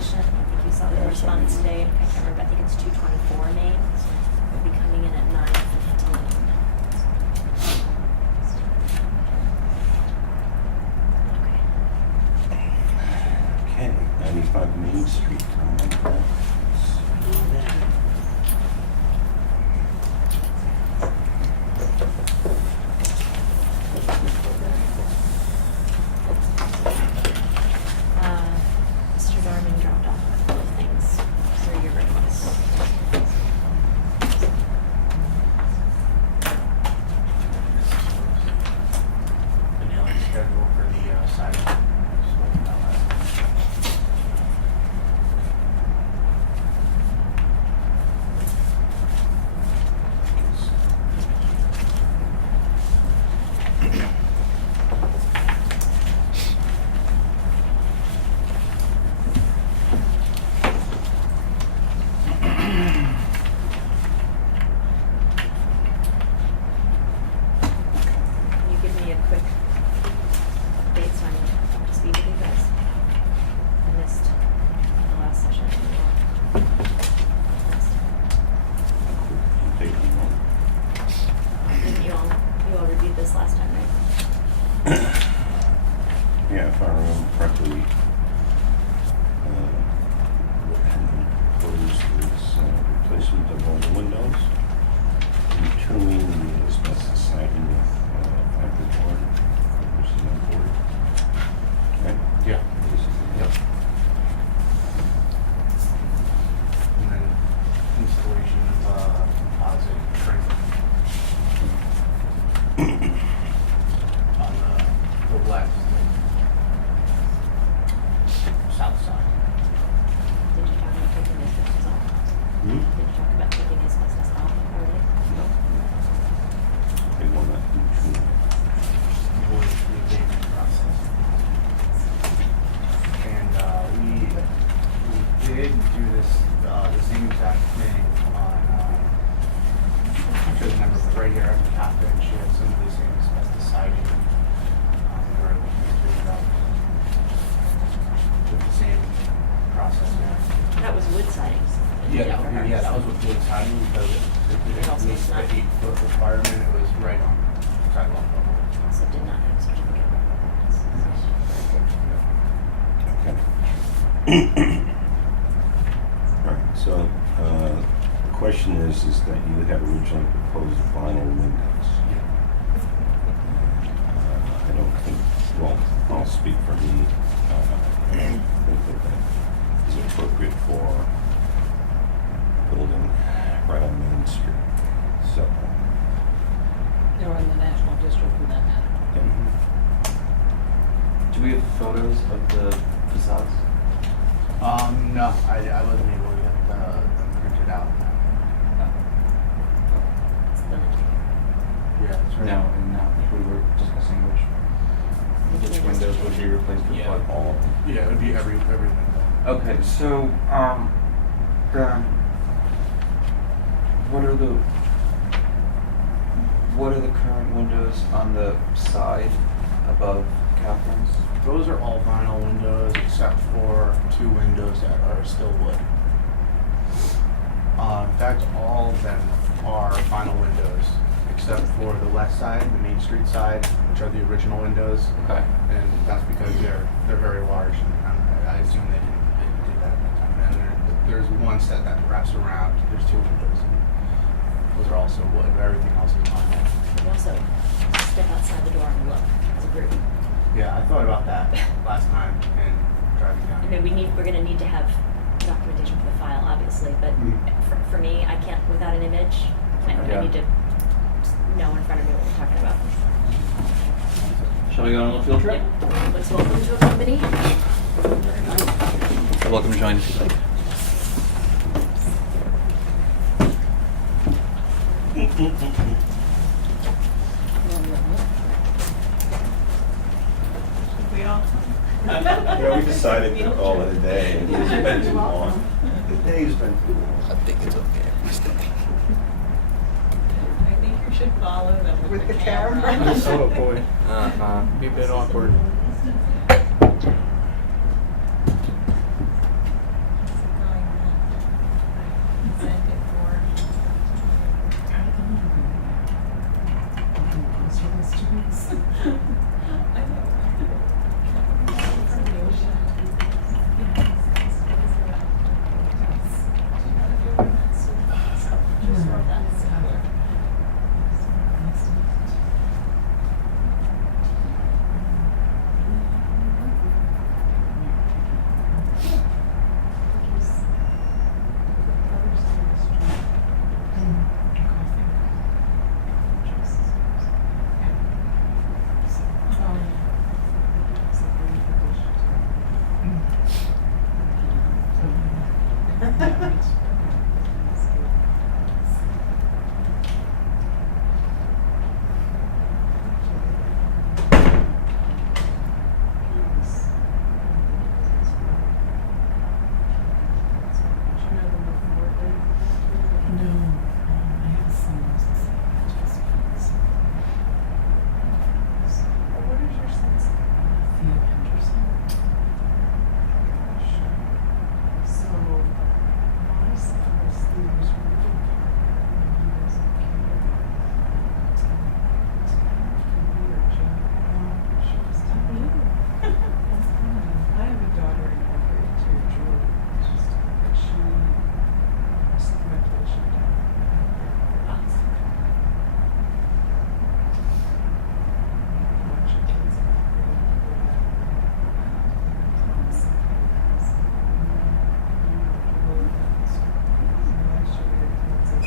addition. I think you saw the correspondence today. I can't remember. I think it's 224 Main. We'll be coming in at 9:15. Okay, 95 Main Street. Mr. Darman dropped off a couple of things for your request. The nailing schedule for the siding. Can you give me a quick update so I'm up to speed with you guys? I missed the last session. Didn't you all reviewed this last time, right? Yeah, if I remember correctly, what had been proposed was replacement of all the windows, entombing the asbestos siding with fiberboard, or cement board. Right? Yeah. Basically, Yep. And then installation of composite trim on the left, south side. Did you talk about taking the asbestos off? Hmm? Did you talk about taking the asbestos off already? No. They want that entombing. Avoid the abatement process. And we did do this, the same exact thing on, I'm sure the number was right here at the top there, and she had some of the same asbestos siding. Where we can do that with the same process there. That was wood siding. Yeah, that was with wood siding because it didn't Also meet it's the not- 8-foot requirement, it was right on sidewalk level. Also did not have a certificate of performance. Okay. All right, so the question is that you had originally proposed vinyl windows. I don't think, well, I'll speak for me. I don't think that that is appropriate for a building right on Main Street. So, Or in the National District for that matter. Do we have photos of the facades? No, I wasn't able to get them printed out. It's the Yeah, that's right. No, and now we were discussing which windows would be replaced with what. all of them. Yeah, it would be every window. Okay, so then what are the current windows on the side above Catherine's? Those are all vinyl windows except for 2 windows that are still wood. In fact, all of them are vinyl windows except for the west side, the Main Street side, which are the original windows. Okay. And that's because they're very large, and I assume they didn't do that at that time. And there's one set that wraps around. There's 2 windows. And those are also wood, but everything else is vinyl. We also step outside the door and look as a group. Yeah, I thought about that last time and driving down. I mean, we're gonna need to have documentation for the file, obviously, but for me, I can't without an image. I Yeah. need to know in front of me what we're talking about. Shall we go on a little field trip? Yep. Let's welcome to a company. Very nice. You're welcome to join if you'd like. We all. Yeah, we decided to call it a day. It's been too long. The day's been too long. I think it's okay. I think you should follow them with the camera. Oh boy. Uh-huh. Be a bit awkward. Sent it for.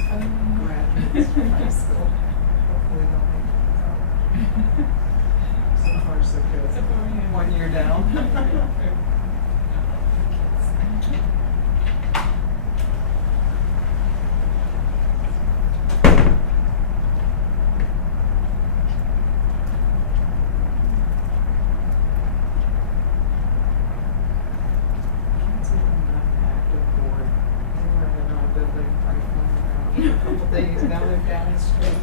I graduates from high school. Hopefully they'll make it out. So far, so good. 1 year down. Days now they're down the street.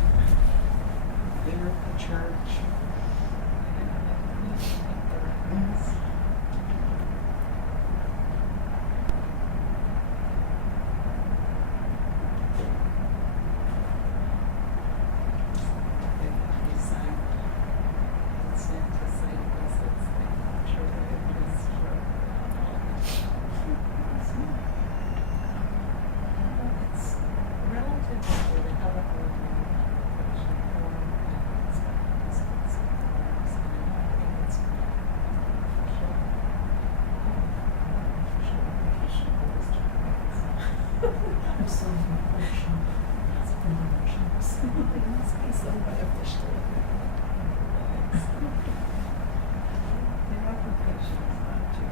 They were at the church. I'm so emotional. It's emotions. It must be so beneficial. The application is not too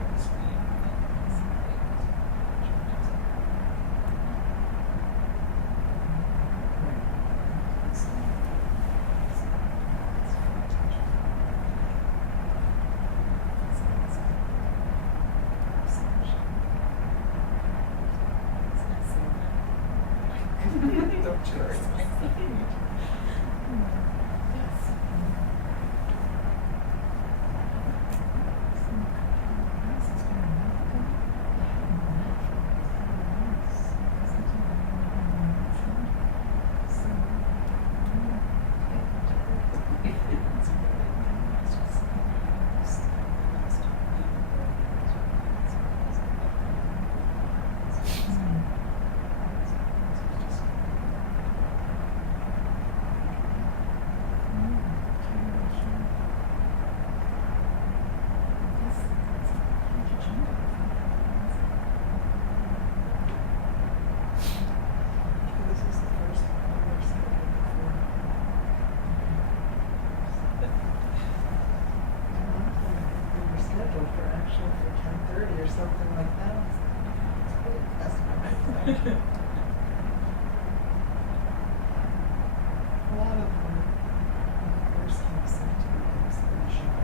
Don't cherish my scheduled for actually for 10:30 or something like that. It's pretty impressive. A lot of them, when it first came sent to me, it was pretty shy.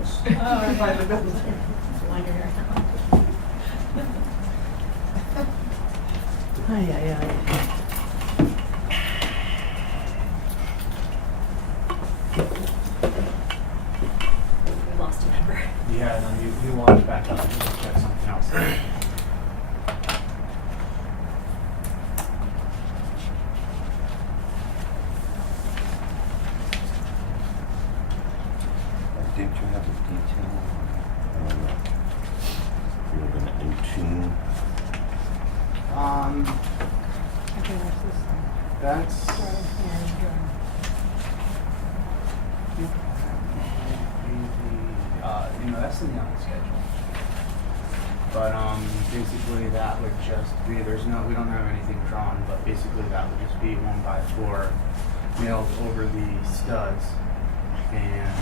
house. Oh, By the building. Wind your hair. Ay, ay, ay. We lost a member. Yeah, no, you launch back up and just check something else there. Did you have a detail on you were gonna entomb? Okay, what's this thing? That's. Starting here and here. That's in the on schedule. But basically that would just be, we don't have anything drawn, but basically that would just be 1x4 nailed over the studs and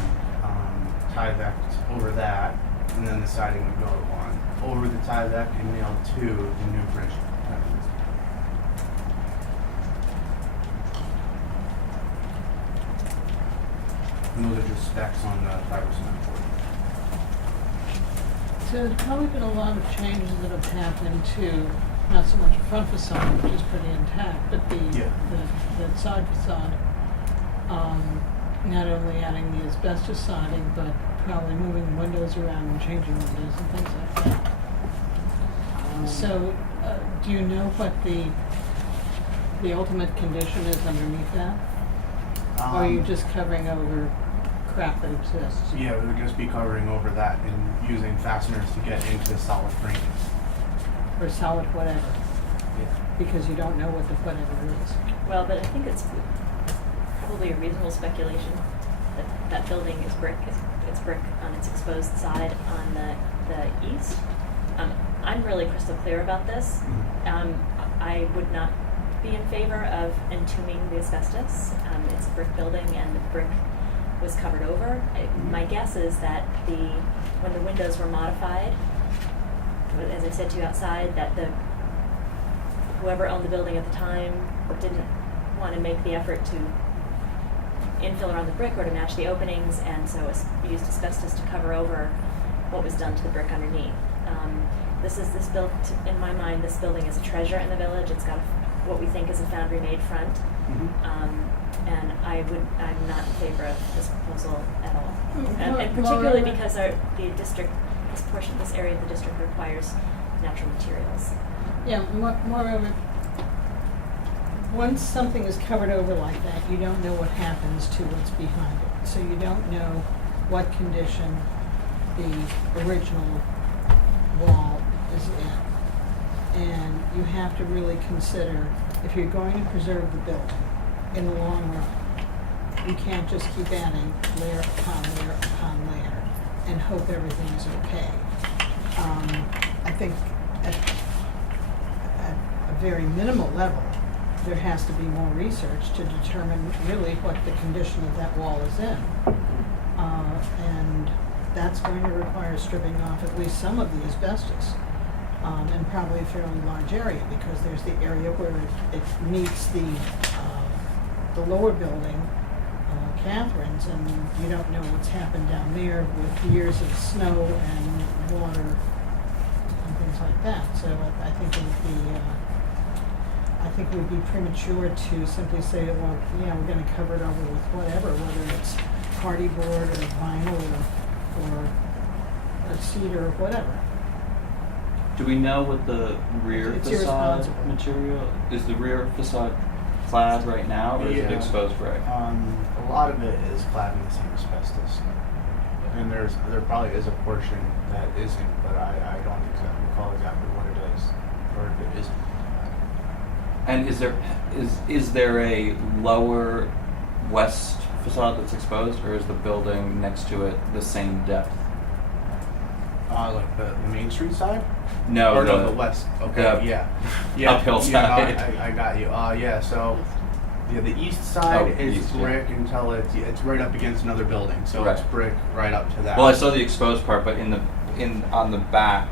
Tyvek over that, and then the siding would go on over the Tyvek and nailed to the new bridge. And those are just specs on the fiber cement board. So there's probably been a lot of changes that have happened to, not so much the front facade, which is pretty intact, but the side facade. Not only adding the asbestos siding, but probably moving windows around and changing windows and things like that. So, do you know what the ultimate condition is underneath that? Or are you just covering over crap that exists? Yeah, we would just be covering over that and using fasteners to get into the solid frame. Or solid whatever. Yeah. Because you don't know what the whatever is. Well, but I think it's probably a reasonable speculation that that building is brick. It's brick on its exposed side on the east. I'm really crystal clear about this. I would not be in favor of entombing the asbestos. It's a brick building and the brick was covered over. My guess is that when the windows were modified, as I said to you outside, that whoever owned the building at the time didn't want to make the effort to infill around the brick or to match the openings, and so used asbestos to cover over what was done to the brick underneath. In my mind, this building is a treasure in the village. It's got what we think is a foundry-made front, and I'm not in favor of this proposal at all. And particularly because this area of the district requires natural materials. Yeah, moreover, once something is covered over like that, you don't know what happens to what's behind it. So you don't know what condition the original wall is in. And you have to really consider, if you're going to preserve the building in the long run, you can't just keep adding layer upon layer upon layer and hope everything is okay. I think at a very minimal level, there has to be more research to determine really what the condition of that wall is in. And that's going to require stripping off at least some of the asbestos, and probably a fairly large area, because there's the area where it meets the lower building, Catherine's, and you don't know what's happened down there with years of snow and water and things like that. So I think it would be premature to simply say, well, yeah, we're going to cover it over with whatever, whether it's party board or vinyl or a cedar or whatever. Do we know what the rear It's facade irresponsible. material is? The rear facade clad right now, or is it Yeah. exposed brick? A lot of it is clad in the same asbestos, and there probably is a portion that isn't, but I don't recall exactly what it is, or if it isn't. And is there a lower west facade that's exposed, or is the building next to it the same depth? Like the Main Street side? No, Or no, the west. Okay, the yeah. uphill Yeah, no, side. I got you. Yeah, so the east side is east, yeah. brick until it's right up against another building, so Right. it's brick right up to that. Well, I saw the exposed part, but on the back,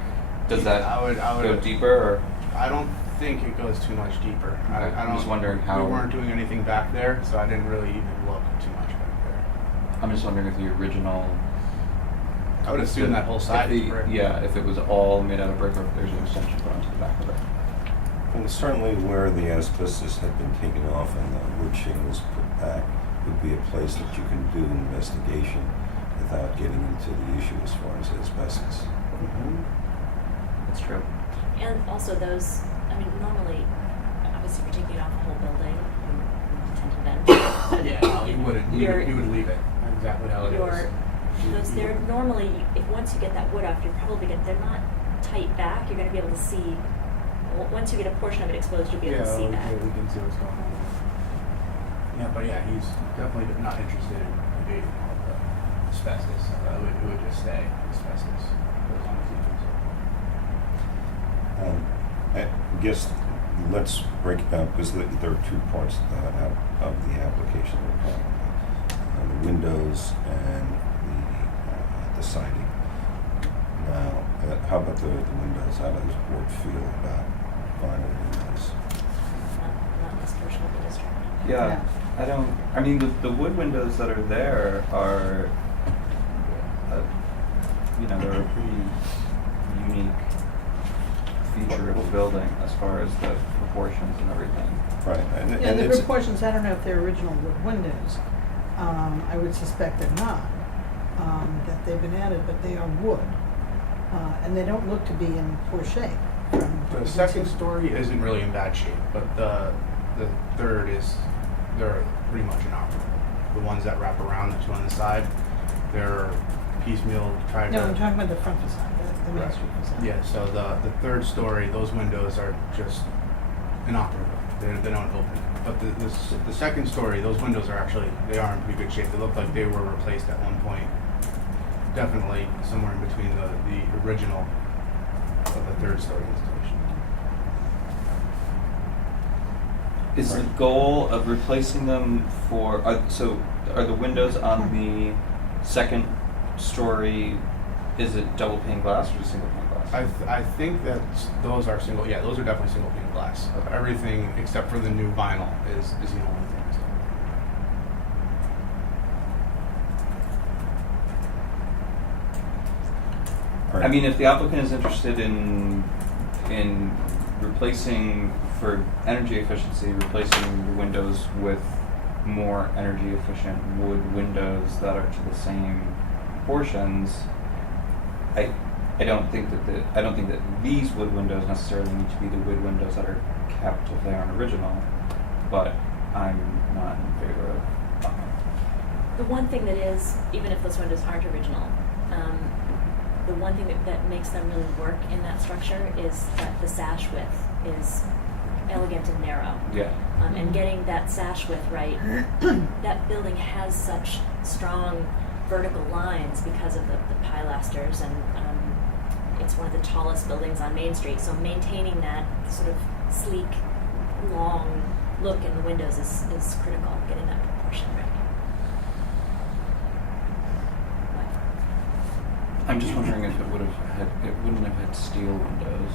does that I would go deeper, or? I don't think it goes too much deeper. Okay, I I'm don't, just wondering how- we weren't doing anything back there, so I didn't really even look too much back there. I'm just wondering if the original I would assume that whole side is brick. Yeah, if it was all made out of brick, or if there's an extension put onto the back of it. And certainly where the asbestos had been taken off and the wood shingles put back would be a place that you can do an investigation without getting into the issue as far as asbestos. That's true. And also those, I mean, normally, obviously, if you're taking off a whole building, you tend to vent. Yeah, no, you wouldn't. You would leave it exactly how it is. Those, they're normally, if once you get that wood off, you're probably they're not tight back, you're gonna be able to see, once you get a portion of it exposed, you'll be able to see that. Yeah, we can see what's going on. Yeah, but yeah, he's definitely not interested in abating all the asbestos. It would just stay asbestos as long as he does it. I guess let's break it down because there are two parts of the application. The windows and the siding. Now, how about the windows? How does the board feel about vinyl windows? Not this portion of the district. Yeah, I mean, the wood windows that are there are, they're a pretty unique feature of the building as far as the proportions and everything. Right. Yeah, the proportions, I don't know if they're original wood windows. I would suspect they're not, that they've been added, but they are wood. And they don't look to be in poor shape. The second story isn't really in bad shape, but the third they're pretty much inoperable. The ones that wrap around, the two on the side, they're piecemeal. No, I'm talking about the front facade, the Main Right. Street facade. Yeah, so the third story, those windows are just inoperable. They don't open. But the second story, those windows are they are in pretty good shape. They look like they were replaced at one point. Definitely somewhere in between the original of the third story installation. Is the goal of replacing them are the windows on the second story, is it double pane glass or single pane glass? I think that those are single. Yeah, those are definitely single pane glass. Everything except for the new vinyl is the only thing. I mean, if the applicant is interested in replacing, for energy efficiency, replacing the windows with more energy efficient wood windows that are to the same proportions, I don't think that these wood windows necessarily need to be the wood windows that are kept if they aren't original, but I'm not in favor of The one thing that is, even if those windows aren't original, the one thing that makes them really work in that structure is that the sash width is elegant and narrow. Yeah. And getting that sash width right, that building has such strong vertical lines because of the pilasters, and it's one of the tallest buildings on Main Street. So maintaining that sort of sleek, long look in the windows is critical, getting that proportion right. I'm just wondering if it wouldn't have had steel windows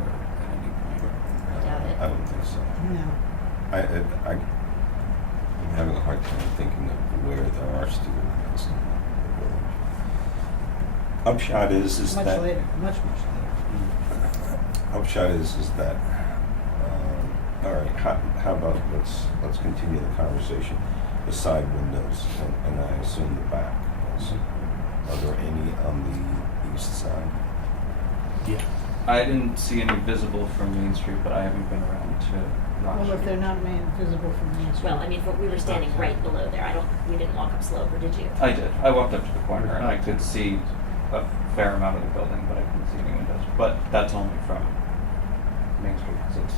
at any point. I doubt it. I don't think so. No. I'm having a hard time thinking of where there are steel windows in the village. Upshot is Much that later, much later. upshot is that all right. How about let's continue the conversation. The side windows, and I assume the back also. Are there any on the east side? Yeah. I didn't see any visible from Main Street, but I haven't been around to Rock Well, Street. if they're not visible from Main Street. Well, I mean, we were standing right below there. We didn't walk up slope, or did you? I did. I walked up to the corner and I could see a fair amount of the building, but I couldn't see any windows. But that's only from Main Street because it's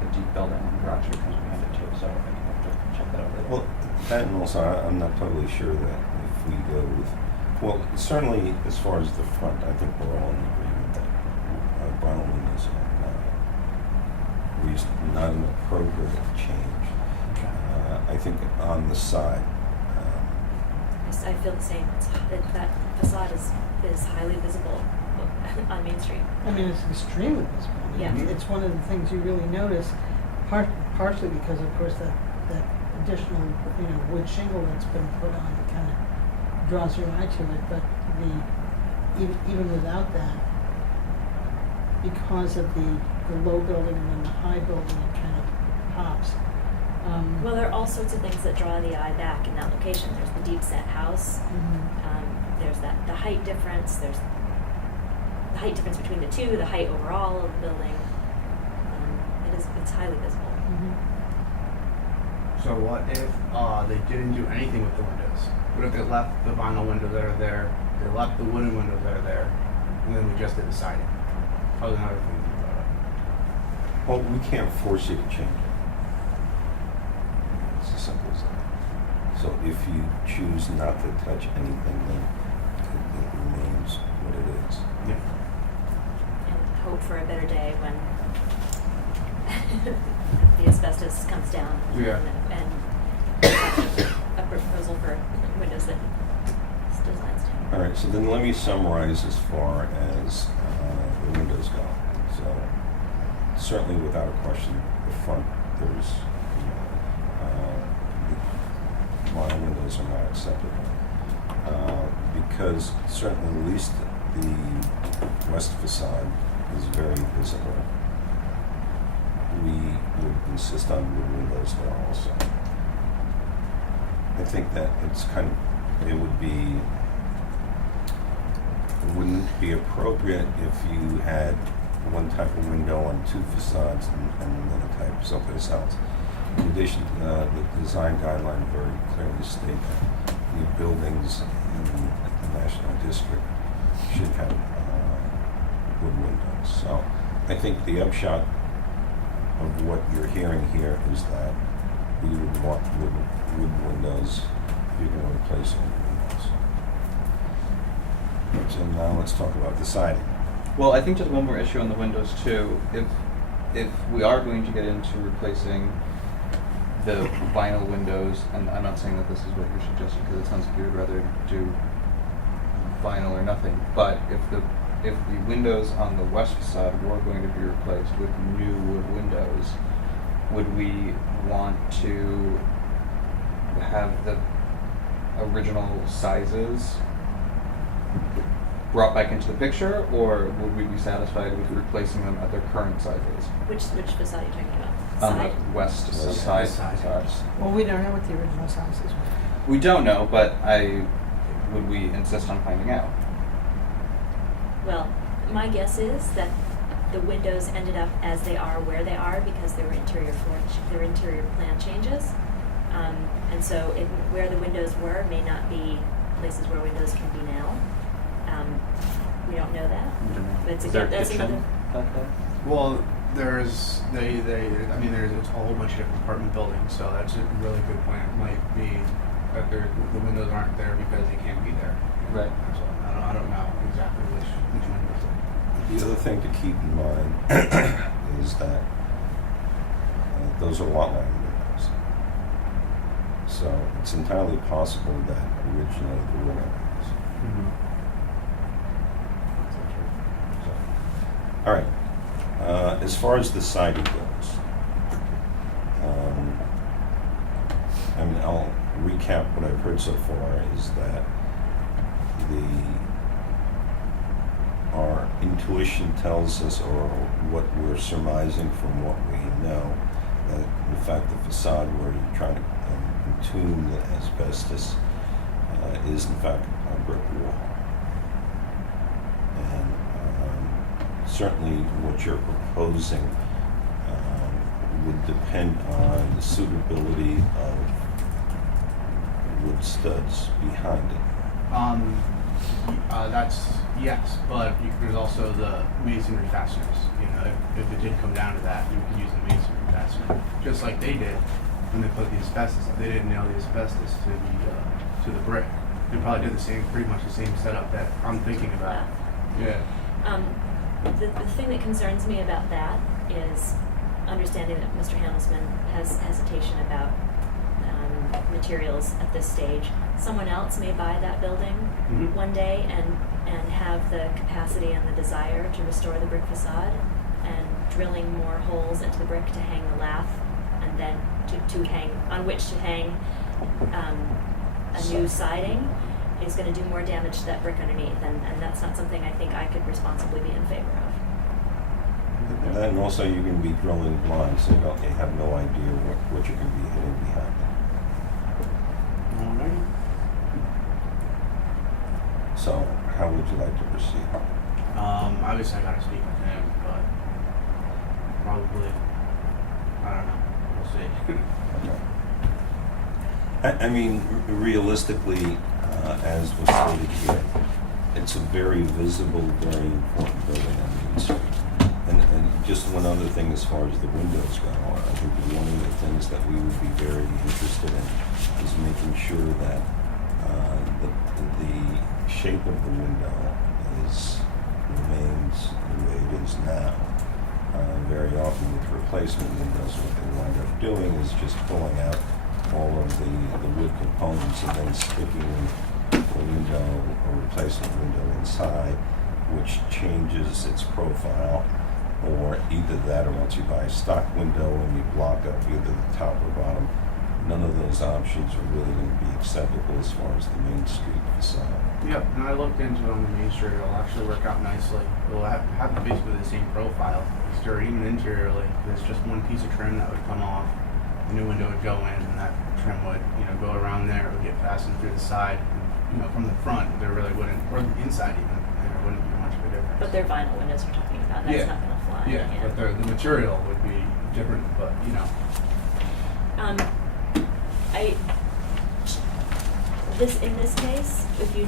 a deep building and Rock Street comes behind it too. So I can have to check that out later. Well, that and also I'm not totally sure that if we go with, well, certainly as far as the front, I think we're all in agreement that vinyl windows are not an appropriate change. I think on the side, I feel the same. That facade is highly visible on Main Street. I mean, it's extremely visible. I mean, Yeah. It's one of the things you really notice, partially because, of course, that additional, wood shingle that's been put on kind of draws your eye to it, but even without that, because of the low building and then the high building, it kind of pops. Well, there are all sorts of things that draw the eye back in that location. There's the deep set house. There's the height difference. There's the height difference between the two. The height overall of the building. It's highly visible. So what if they didn't do anything with the windows? What if they left the vinyl windows that are there, they left the wooden windows that are there, and then we just did the siding? That was another thing we brought up. Well, we can't force you to change it. It's as simple as that. So if you choose not to touch anything, then it remains what it is. Yeah. And hope for a better day when the asbestos comes down. Yeah. And a proposal for windows that designs down. All right, so then let me summarize as far as the windows go. So certainly without a question, the front, there's, the vinyl windows are not acceptable. Because certainly at least the west facade is very visible. We would insist on wood windows there also. I think that it wouldn't be appropriate if you had one type of window on two facades and another type someplace else. In addition to the design guideline very clearly state that the buildings in the National District should have wood windows. So I think the upshot of what you're hearing here is that we would want wood windows if you're going to replace wood windows. So now let's talk about the siding. Well, I think just one more issue on the windows too. If we are going to get into replacing the vinyl windows, and I'm not saying that this is what you're suggesting because it sounds like you would rather do vinyl or nothing, but if the windows on the west facade were going to be replaced with new wood windows, would we want to have the original sizes brought back into the picture, or would we be satisfied with replacing them at their current sizes? Which facade are you talking about? On Side? the west West side side. facades. Well, we don't know what the original sizes were. We don't know, but would we insist on finding out? Well, my guess is that the windows ended up as they are where they are because there were interior plan changes. And so where the windows were may not be places where windows can be now. We don't know that. We don't know. But it's Is there a that's kitchen another. back there? Well, there's it's a whole bunch of different apartment buildings, so that's a really good point. It might be that the windows aren't there because they can't be there. Right. So I don't know exactly which windows. The other thing to keep in mind is that those are lot line windows. So it's entirely possible that originally there were no windows. Mm-hmm. So, all right. As far as the siding goes, I'll recap what I've heard so far is that our intuition tells us, or what we're surmising from what we know, that in fact the facade where you're trying to entomb the asbestos is in fact a brick wall. And certainly what you're proposing would depend on the suitability of wood studs behind it. That's yes, but there's also the masonry fasteners. You know, if it did come down to that, you could use the masonry fastener, just like they did when they put the asbestos up. They didn't nail the asbestos to the brick. They probably did pretty much the same setup that I'm thinking about. Yeah. The thing that concerns me about that is understanding that Mr. Handelsman has hesitation about materials at this stage. Someone else may buy that building one day and have the capacity and the desire to restore the brick facade, and drilling more holes into the brick to hang the lath, and then to hang on which to hang a new siding. is gonna do more damage to that brick underneath, and that's not something I think I could responsibly be in favor of. And then also you're gonna be drilling blind, so you have no idea what you're gonna be hitting behind it. Alright. So how would you like to proceed? Obviously I gotta speak with him, but probably, I don't know, we'll see. Okay. I mean, realistically, as was stated here, it's a very visible, very important building on Main Street. And just one other thing as far as the windows go, I think one of the things that we would be very interested in is making sure that the shape of the window remains the way it is now. Very often with replacement windows, what they wind up doing is just pulling out all of the wood components and then sticking a window, a replacement window inside, which changes its profile, or either that or once you buy a stock window and you block up either the top or bottom. None of those options are really going to be acceptable as far as the Main Street facade. Yep, and I looked into it on the Main Street. It'll actually work out nicely. It'll have basically the same profile, exterior, even interiorly. There's just one piece of trim that would come off. The new window would go in, and that trim would, go around there. It would get fastened through the side. And, from the front, there really wouldn't, or the inside even, there wouldn't be much of a difference. But they're vinyl windows we're talking about, that's not gonna fly. Yeah, but the material would be different, but In this case, if you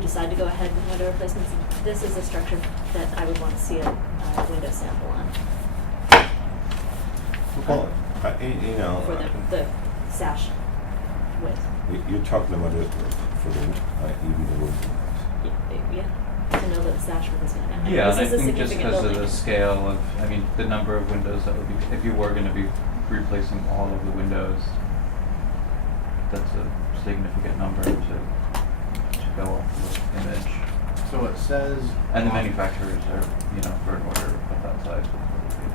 decide to go ahead with window replacements, this is a structure that I would want to see a window sample on Well, for the sash width. you're talking about it for the even the wood windows. Yeah, to know that the sash width is going to matter. Yeah, and I This is a think just significant because of building. the scale of, the number of windows that would be, if you were gonna be replacing all of the windows, that's a significant number to go off the image. So it says. And the manufacturers are, for an order of that size.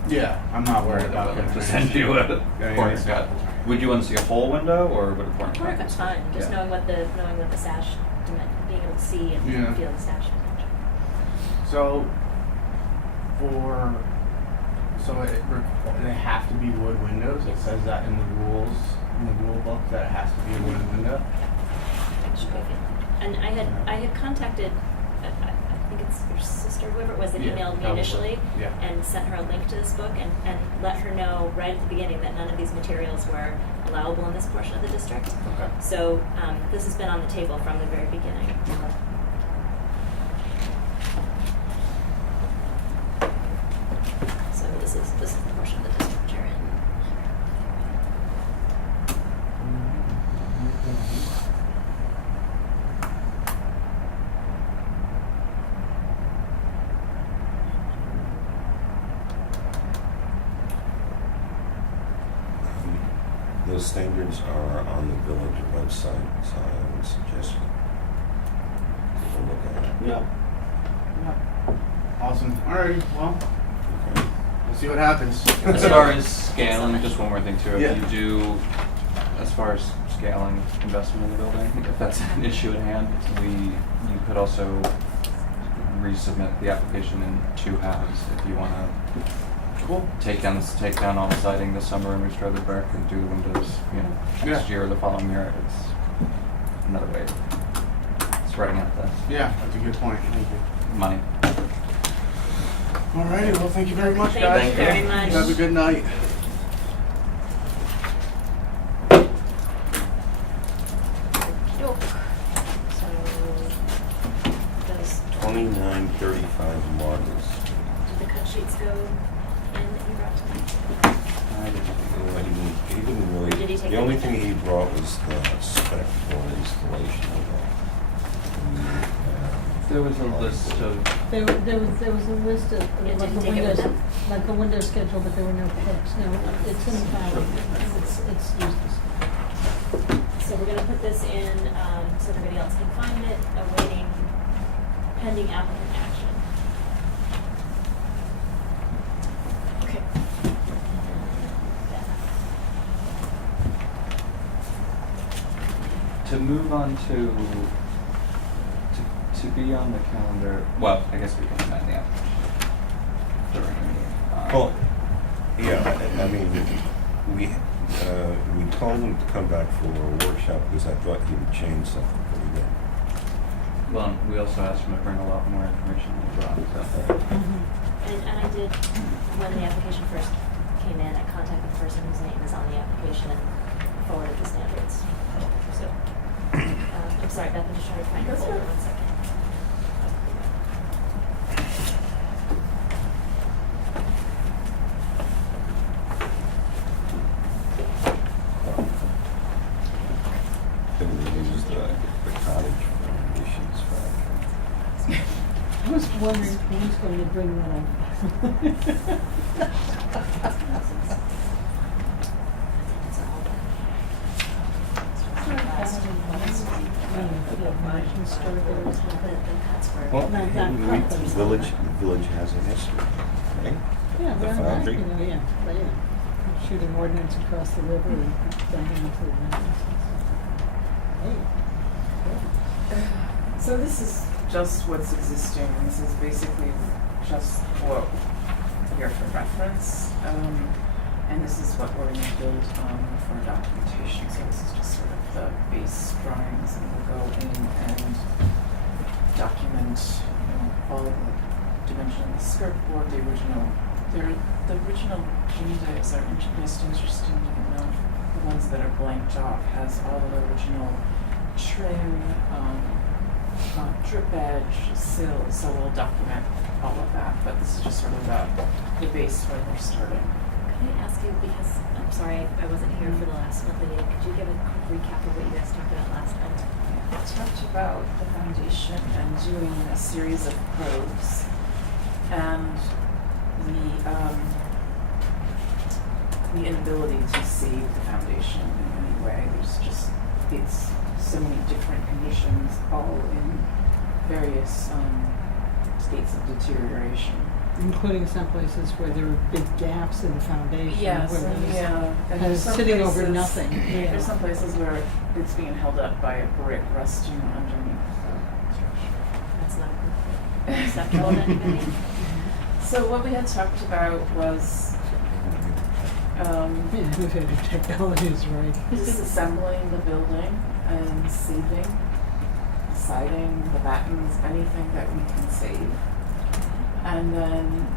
Yeah, I'm not worried They're about willing getting to send you a Yeah, corner yeah. cut. Would you want to see a whole window, or would a corner Corner cut? cut's fine, just Yeah. knowing what the sash, being able to see and Yeah. feel the sash dimension. So, they have to be wood windows. It says that in the rules, in the rule book, that it has to be a wood window. And I had contacted, I think it's your sister, whoever it was that Yeah, emailed me probably. initially, Yeah. and sent her a link to this book and let her know right at the beginning that none of these materials were allowable in this portion of the district. Okay. So this has been on the table from the very beginning. So this is the portion of the district you're in. Those standards are on the village website, so I would suggest you take a look at it. Yep. Awesome. Alrighty, well, Okay. we'll see what happens. As far as scaling, just one more thing too. Yeah. If you do, as far as scaling investment in the building, if that's an issue at hand, you could also resubmit the application in 2 halves if you want to Cool. take down all the siding this summer and restore the brick and do the windows, next Yeah. year or the following year. It's another way of spreading out the Yeah, that's a good point. Thank you. money. Alrighty, well, thank you very much, Thank guys. you very much. Have a good night. Okey-doke. So does 2935 Marcus. the cut sheets go in that you brought tonight? He didn't really. Did he take The only everything? thing he brought was the spec for installation of that. There was a list of, There was a list of, It like didn't a take it with windows, them? like a window schedule, but there were no quotes, no, it's in the file, it's useless. So we're gonna put this in, so everybody else can find it, awaiting pending applicant action. Okay. to move on to be on the calendar, well, I guess we can amend the application during the meeting. Well, yeah, I mean, we told him to come back for a workshop because I thought he would change something, but he didn't. Well, we also asked him to bring a lot more information than he brought, so. And I did, when the application first came in, I contacted the person whose name is on the application and forwarded the standards. So, I'm sorry, Beth, I'm just trying to find your folder, 1 second. Then we used the cottage foundations for I was wondering who's going to bring that up. Well, No, not the property. village has a history, right? Yeah, The well, foundry. you know, yeah, but yeah, shooting ordnance across the river and dumping into the mountains. Hey, So this is just what's existing, this is basically just what here for reference. And this is what we're gonna build for documentation, so this is just sort of the base drawings, and we'll go in and document, all the dimensions of the skirt board, the original Geneva are most interesting to know. The ones that are blanked off has all the original trim, drip edge, sill, so we'll document all of that, but this is just sort of the base where we're starting. Can I ask you, because I'm sorry, I wasn't here for the last monthly meeting, could you give a quick recap of what you guys talked about last time? I talked about the foundation and doing a series of probes, and the inability to save the foundation in any way. It's so many different conditions, all in various states of deterioration. including some places where there are big gaps in the foundation. Yes, where there's and kind of there's some sitting over places- nothing. Yeah. There's some places where it's being held up by a brick resting underneath the structure. That's not acceptable to anybody? So what we had talked about was Yeah, we've had the technologies, right? disassembling the building and saving the siding, the battens, anything that we can save. And then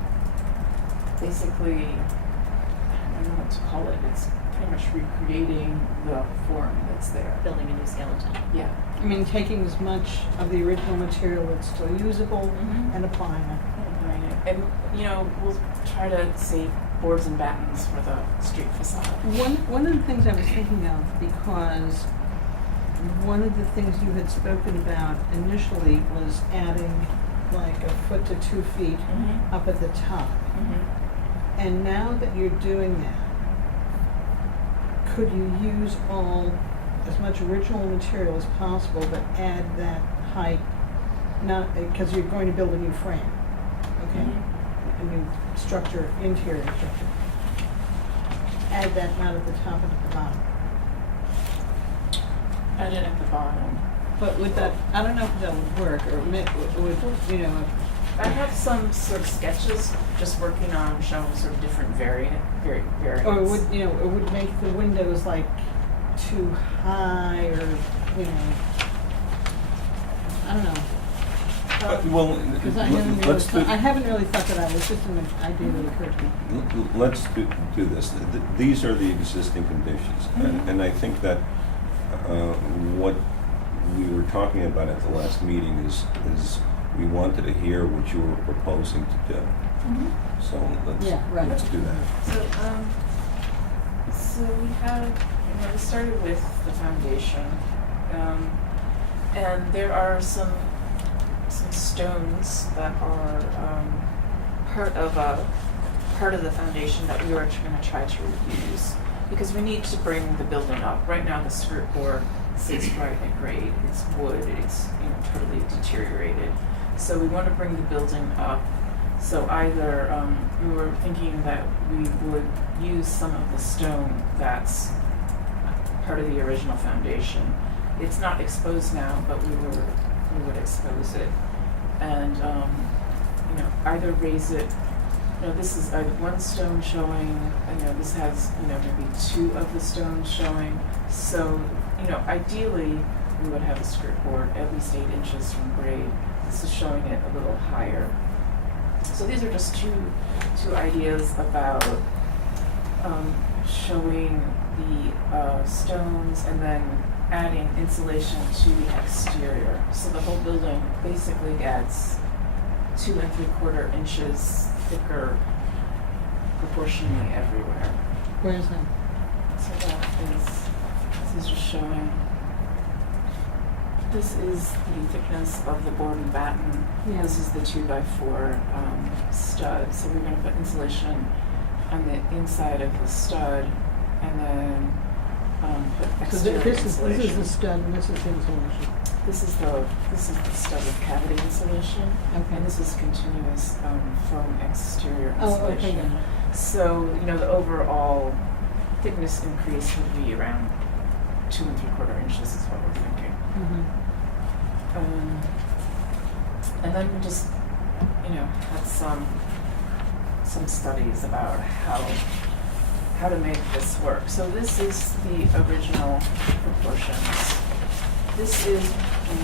basically, I don't know what to call it, it's pretty much recreating the form that's there. Building a new skeleton. Yeah. I mean, taking as much of the original material that's still usable Mhm. and applying it. And, we'll try to save boards and battens for the street facade. One of the things I was thinking of, because one of the things you had spoken about initially was adding like a foot to 2 feet Mm-hmm. up at the top. Mm-hmm. And now that you're doing that, could you use as much original material as possible, but add that height, not, because you're going to build a new frame, okay? A new structure, interior structure. Add that not at the top and at the bottom. Add it at the bottom. But would that, I don't know if that would work, or would, I have some sort of sketches just working on showing sort of different variants. or would, it would make the windows like too high, or, I don't know. Well, Because I haven't really, let's do, I haven't really thought that out, it's just an idea that occurred to me. let's do this. These are the existing conditions, and I think that what we were talking about at the last meeting is we wanted to hear what you were proposing to do. So Yeah, right. let's do that. So we have, we started with the foundation, and there are some stones that are part of the foundation that we were going to try to reuse, because we need to bring the building up. Right now, the skirt board sits right at grade. It's wood. It's totally deteriorated. So we want to bring the building up. So either we were thinking that we would use some of the stone that's part of the original foundation it's not exposed now, but we would expose it. And, you know, either raise it, you know, this is one stone showing, you know, this has, you know, maybe two of the stones showing. So, you know, ideally, we would have a skirt board at least 8 inches from grade. This is showing it a little higher. So these are just two ideas about showing the stones and then adding insulation to the exterior. So the whole building basically gets 2 3/4 inches thicker proportionally everywhere. Where is that? So this is just showing, this is the thickness of the board and batten. Yeah. This is the 2x4 stud. So we're going to put insulation on the inside of the stud and then put So exterior this insulation. is the stud and this is insulation. This is the stud with cavity insulation, Okay. and this is continuous foam exterior Oh, insulation. okay, yeah. So, you know, the overall thickness increase would be around 2 3/4 inches is what we're thinking. And then we just, you know, had some studies about how to make this work. So this is the original proportions. This is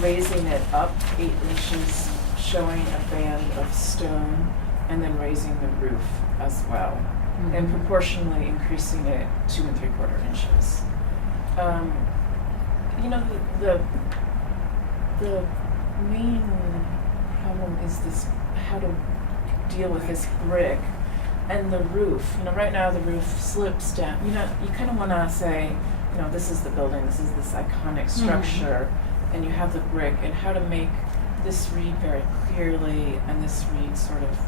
raising it up 8 inches, showing a band of stone, and then raising the roof as well, and Mhm. proportionally increasing it 2 3/4 inches. You know, the main problem is this, how to deal with this brick and the roof. You know, right now the roof slips down. You know, you kind of want to say, you know, this is the building, this is this iconic structure, and you have the brick, and how to make this read very clearly and this read sort of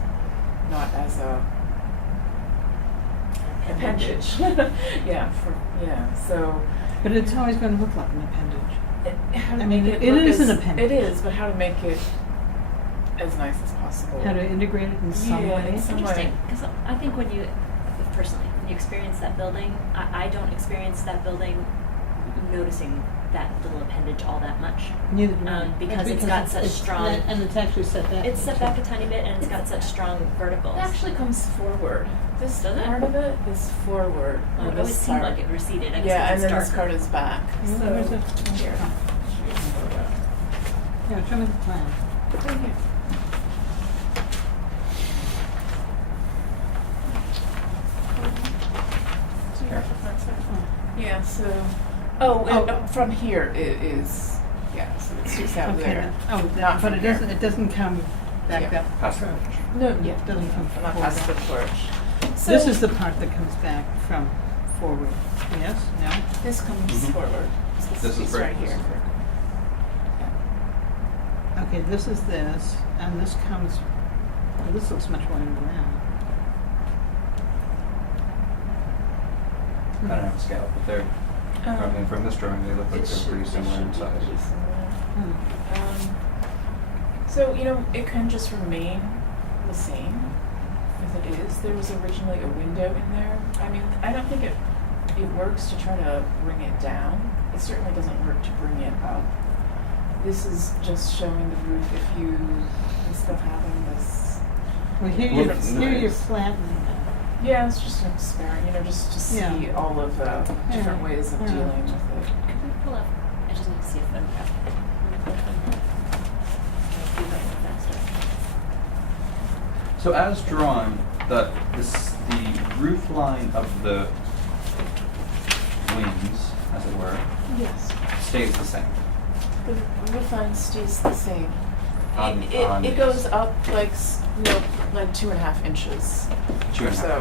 not as a appendage. So But it's always going to look like an appendage. how to I make mean, it it look is as, an appendage. It is, but how to make it as nice as possible. How to integrate it in some Yeah, way. in some Interesting, way. because I think when you, personally, when you experience that building, I don't experience that building noticing that little appendage all that much. Neither do I. Because it's got such strong- And it's actually set back. It's set back a tiny bit and it's got such strong verticals. It actually comes forward. This Does it? part of it is forward. Well, or it always this seemed part. like it receded. I guess Yeah, and it's then this darker. part is back. Mm, So where's it? here. Show you a photo. Yeah, show me the plan. Right here. Do you have the front side? Yeah, so, from here it is, yeah, so it sticks out Okay, there. oh, Not but from it here. doesn't come back Yeah. up. Past the from- porch. No, It doesn't come not forward. past the porch. So This is the part that comes back from forward. Yes? No? this comes Mhm. forward. So This this is piece brick. right This here. is brick. Okay, this is this, and this comes, well, this looks much more underground. I don't have a scale, but they're from this drawing they look like It they're should- pretty it similar should in be size. pretty similar. Hmm. So, you know, it can just remain the same as it is. There was originally a window in there. I mean, I don't think it works to try to bring it down. It certainly doesn't work to bring it up. This is just showing the roof if you, instead of having this. Well, here Looks you're nice. flattening Yeah, it's just an experiment, you know, just to see Yeah. all of the different Yeah. ways of Yeah. dealing with it. Can we pull up? I just need to see a photograph. So as drawn, the roof line of the wings, as it were, Yes. stays the same. The roof line stays the same. On- It on goes up like, like 2.5 inches. 2.5 So,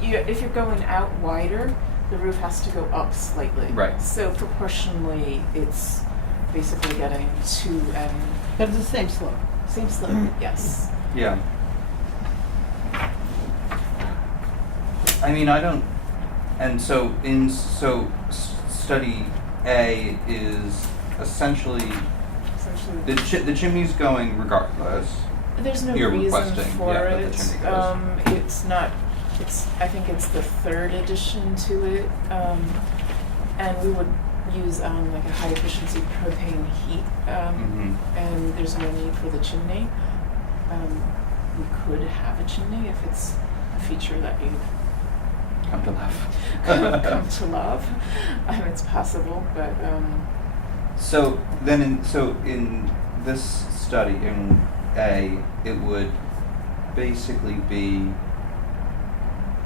inches. if you're going out wider, the roof has to go up slightly. Right. So proportionally, it's basically getting 2 and but it's the same slope. same slope. Yes. Yeah. I mean, I don't, and so study A is essentially Essentially, the chimney's going regardless. there's no you're reason requesting, for yeah, that the it. chimney goes. It's not. I think it's the 3rd addition to it, and we would use like a high efficiency propane heat, and there's no need for the chimney. We could have a chimney if it's a feature that you Come to life. come to love. It's possible, but So then, in this study, in A, it would basically be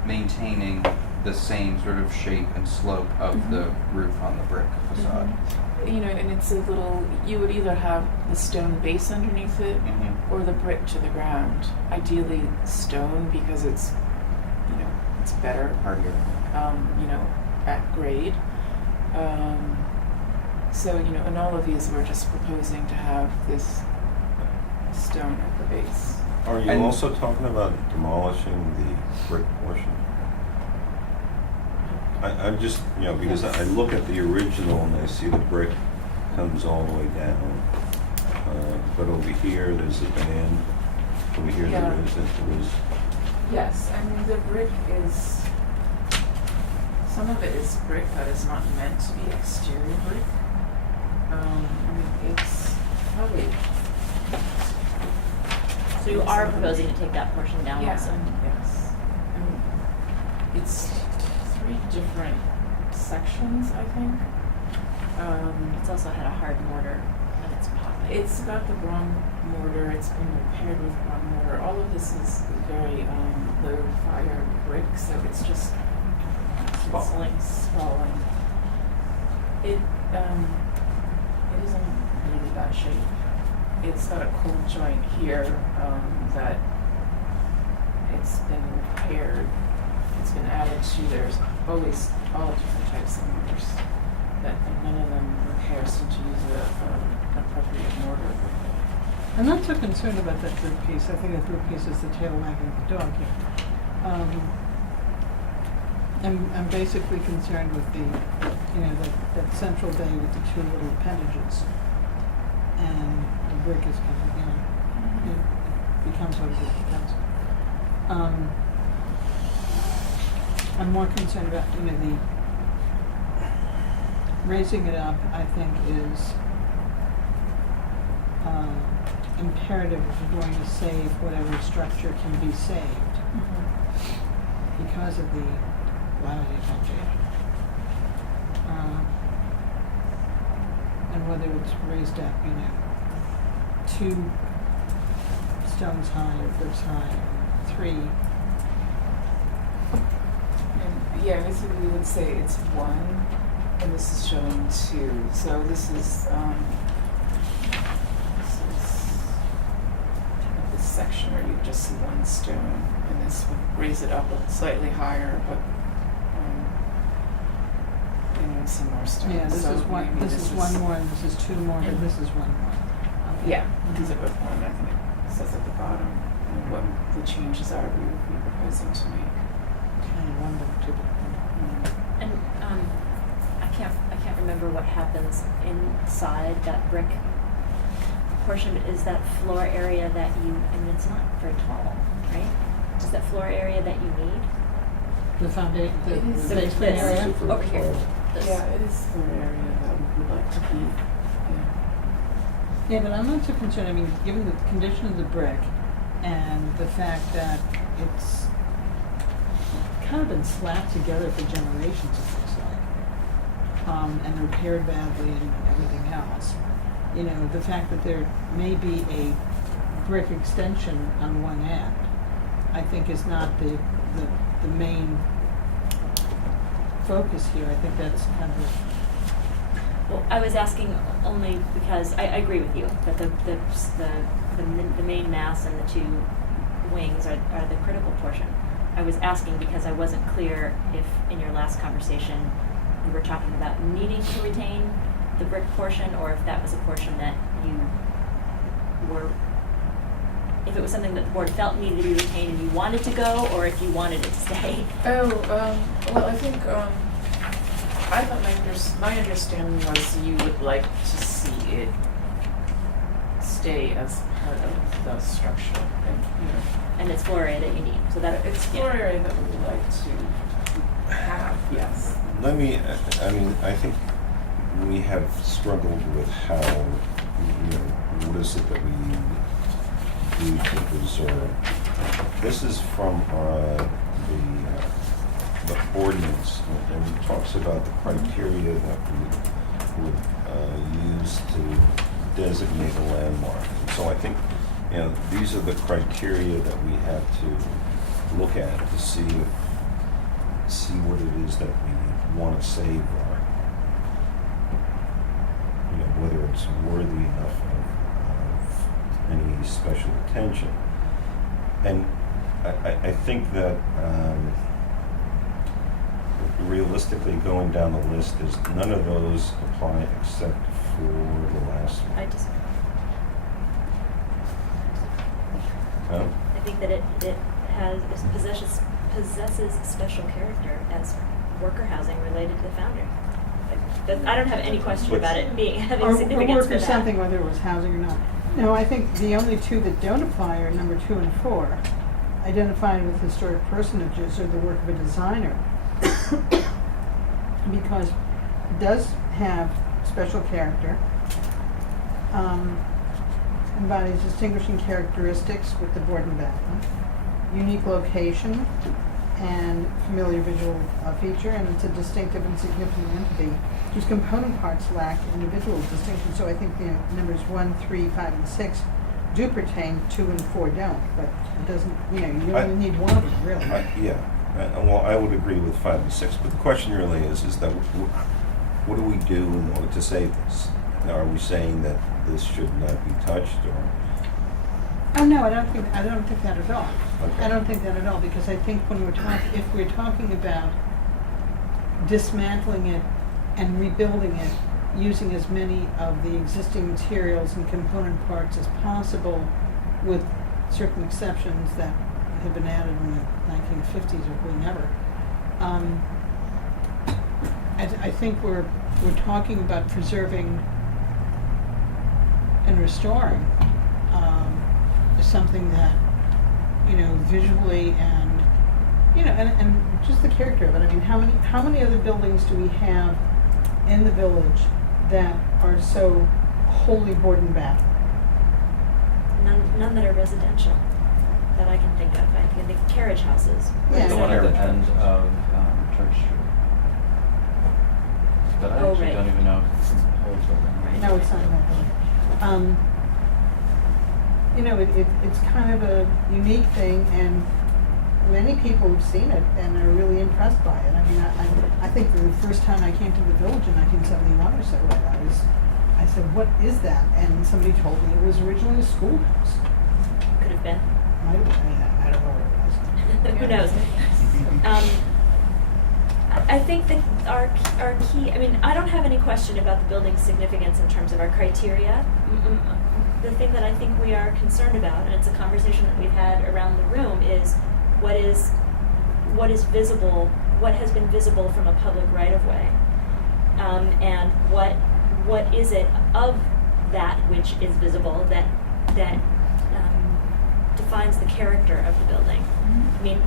maintaining the same sort of shape and slope of the roof on the brick facade. you know, and it's a little. You would either have the stone base underneath it, or the brick to the ground. Ideally, stone because it's, you know, it's better, Hardier. you know, at grade. So, you know, in all of these, we're just proposing to have this stone at the base. Are you And- also talking about demolishing the brick portion? I'm just, you know, because I look at the original and I see the brick comes all the way down. But over here, there's a band. Over here, Yeah. there is. Yes, I mean, the brick is, some of it is brick that is not meant to be exterior brick. I mean, it's probably. So you are proposing to take that portion down Yeah, also? yes. It's 3 different sections, I think. It's also had a hard mortar and it's popping. It's got the wrong mortar, it's been repaired with wrong mortar. All of this is very low fire brick, so it's just spalling. It is in really bad shape. It's got a cold joint here that it's been repaired. It's been added to. There's always all different types of mortars, but none of them repair seem to use an appropriate mortar. I'm not so concerned about that brick piece. I think that brick piece is the tail wagging the dog here. I'm basically concerned with the, you know, that central bay with the 2 little appendages. And the brick is kind of, you know, it becomes what it becomes. I'm more concerned about, you know, the raising it up, I think, is imperative if we're going to save whatever structure can be saved because of the lousy foundation. And whether it's raised up, you know, 2 stones high or bricks high, or 3. And yeah, basically we would say it's 1, and this is showing 2. So this is this section where you just see 1 stone, and this would raise it up slightly higher, but then you'd see more stones. Yeah, this So is one. maybe This is 1 more, and this is 2 more, and this is 1 more. Okay. Yeah, these are both 1. I think it says at the bottom what the changes are we would be proposing to make. Okay, 1 more, 2 more. And I can't remember what happens inside that brick portion. Is that floor area that you? I mean, it's not very tall, right? Is that floor area that you need? The foundation, It is the So basement this area. over here. This. Yeah, it is an area that we would like to keep. Yeah, but I'm not so concerned. I mean, given the condition of the brick and the fact that it's kind of been slapped together for generations, it looks like, and repaired badly and everything else. You know, the fact that there may be a brick extension on one end, I think is not the main focus here. I think that's kind of Well, I was asking only because I agree with you that the main mass and the 2 wings are the critical portion. I was asking because I wasn't clear if in your last conversation you were talking about needing to retain the brick portion, or if that was a portion that you were, if it was something that the board felt needed to be retained and you wanted to go, or if you wanted it to stay. Well, I think I thought my understanding was you would like to see it stay as part of the structure, and And it's floor area that you need, so that it's floor area that we would like to have. Yes. Let me, I mean, I think we have struggled with how, what is it that we do to preserve. This is from the ordinance, and it talks about the criteria that we would use to designate a landmark. So I think, these are the criteria that we have to look at to see what it is that we want to save, or whether it's worthy enough of any special attention. And I think that realistically, going down the list, is none of those apply except for the last one. I disagree. Huh? I think that it possesses special character as worker housing related to the founder. I don't have any question about it having Or significance work for or that. something, whether it was housing or not. No, I think the only two that don't apply are number 2 and 4. Identified with historic personages or the work of a designer. Because it does have special character, embodies distinguishing characteristics with the board and batten, unique location, and familiar visual feature, and it's a distinctive and significant entity whose component parts lack individual distinction. So I think numbers 1, 3, 5, and 6 do pertain, 2 and 4 don't, but it doesn't, you only need one of them, really. Well, I would agree with 5 and 6, but the question really is that what do we do in order to save this? Are we saying that this should not be touched, or? Oh no, I don't think that at all. Okay. I don't think that at all, because I think when if we're talking about dismantling it and rebuilding it, using as many of the existing materials and component parts as possible, with certain exceptions that have been added in the 1950s or whenever, I think we're talking about preserving and restoring something that, visually and, and just the character of it. I mean, how many other buildings do we have in the village that are so wholly board and batten? None that are residential that I can think of. I can think of carriage houses. Yeah. The one at the end of Church Street. But I Oh, actually right. don't even know if it's holds over. Right. No, it's not that one. It's kind of a unique thing, and many people have seen it and are really impressed by it. I mean, I think the first time I came to the village in 1971 or so, I said, "What is that?" And somebody told me it was originally a schoolhouse. Could have been. I don't know where it was. Who knows? I think that our key, I don't have any question about the building's significance in terms of our criteria. The thing that I think we are concerned about, and it's a conversation that we've had around the room, is what is visible, what has been visible from a public right-of-way, and what is it of that which is visible that defines the character of the building. I mean,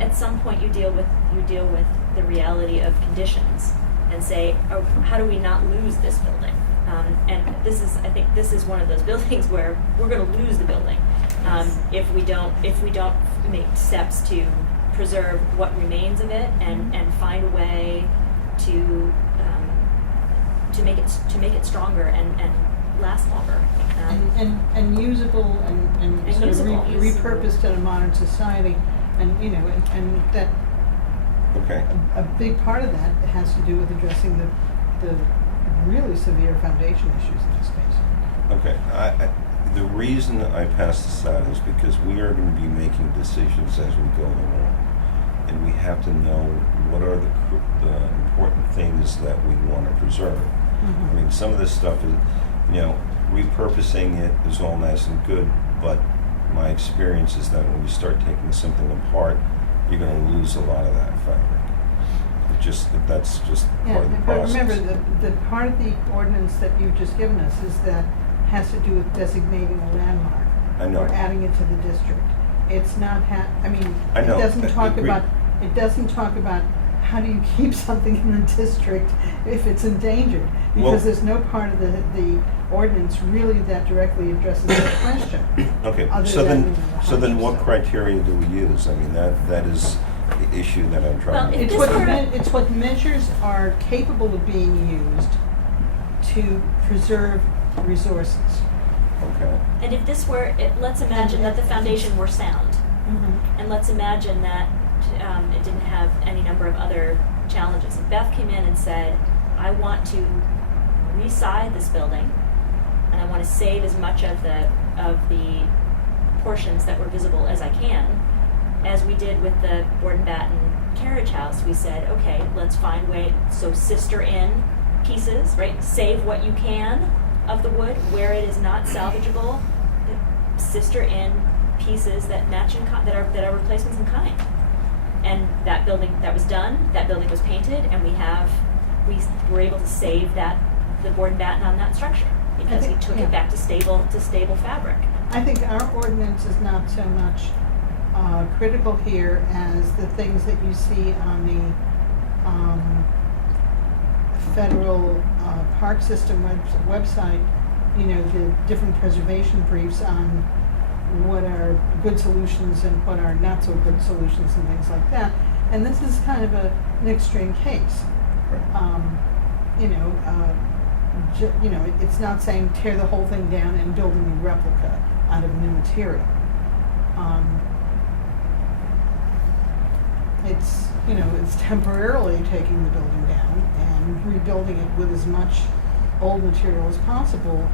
at some point you deal with the reality of conditions and say, oh, how do we not lose this building? And I think this is one of those buildings where we're going to lose the building if we don't make steps to preserve what remains of it and find a way to make it stronger and last longer. And usable and sort usable. of repurposed in a modern society, and that Okay. a big part of that has to do with addressing the really severe foundation issues in this case. Okay. The reason I passed this out is because we are going to be making decisions as we go along, and we have to know what are the important things that we want to preserve. Mm-hmm. I mean, some of this stuff is, repurposing it is all nice and good, but my experience is that when you start taking something apart, you're going to lose a lot of that fabric. That's just part of the process. But remember, the part of the ordinance that you've just given us is that has to do with designating a landmark. I know. Or adding it to the district. It's not I know, it doesn't talk agreed. about how do you keep something in the district if it's endangered? Well- Because there's no part of the ordinance really that directly addresses that question. Okay, Other so than, then, you know, the so then what 100%. criteria do we use? I mean, that is the issue that I'm trying Well, to. if It's this what, were- it's what measures are capable of being used to preserve resources. Okay, And if this were, let's imagine that the foundation were sound, and let's imagine that it didn't have any number of other challenges. If Beth came in and said, I want to reside this building, and I want to save as much of the portions that were visible as I can, as we did with the board and batten carriage house, we said, okay, let's find way, so sister in pieces, right? Save what you can of the wood where it is not salvageable. Sister in pieces that match in that are replacements in kind. And that building that was done, that building was painted, and we were able to save the board and batten on that structure because we think- took yeah. it back to stable fabric. I think our ordinance is not so much critical here as the things that you see on the federal park system website, you know, the different preservation briefs on what are good solutions and what are not so good solutions and things like that. And this is kind of an extreme case. You know, it's not saying tear the whole thing down and build a new replica out of new material. It's, you know, it's temporarily taking the building down and rebuilding it with as much old material as possible,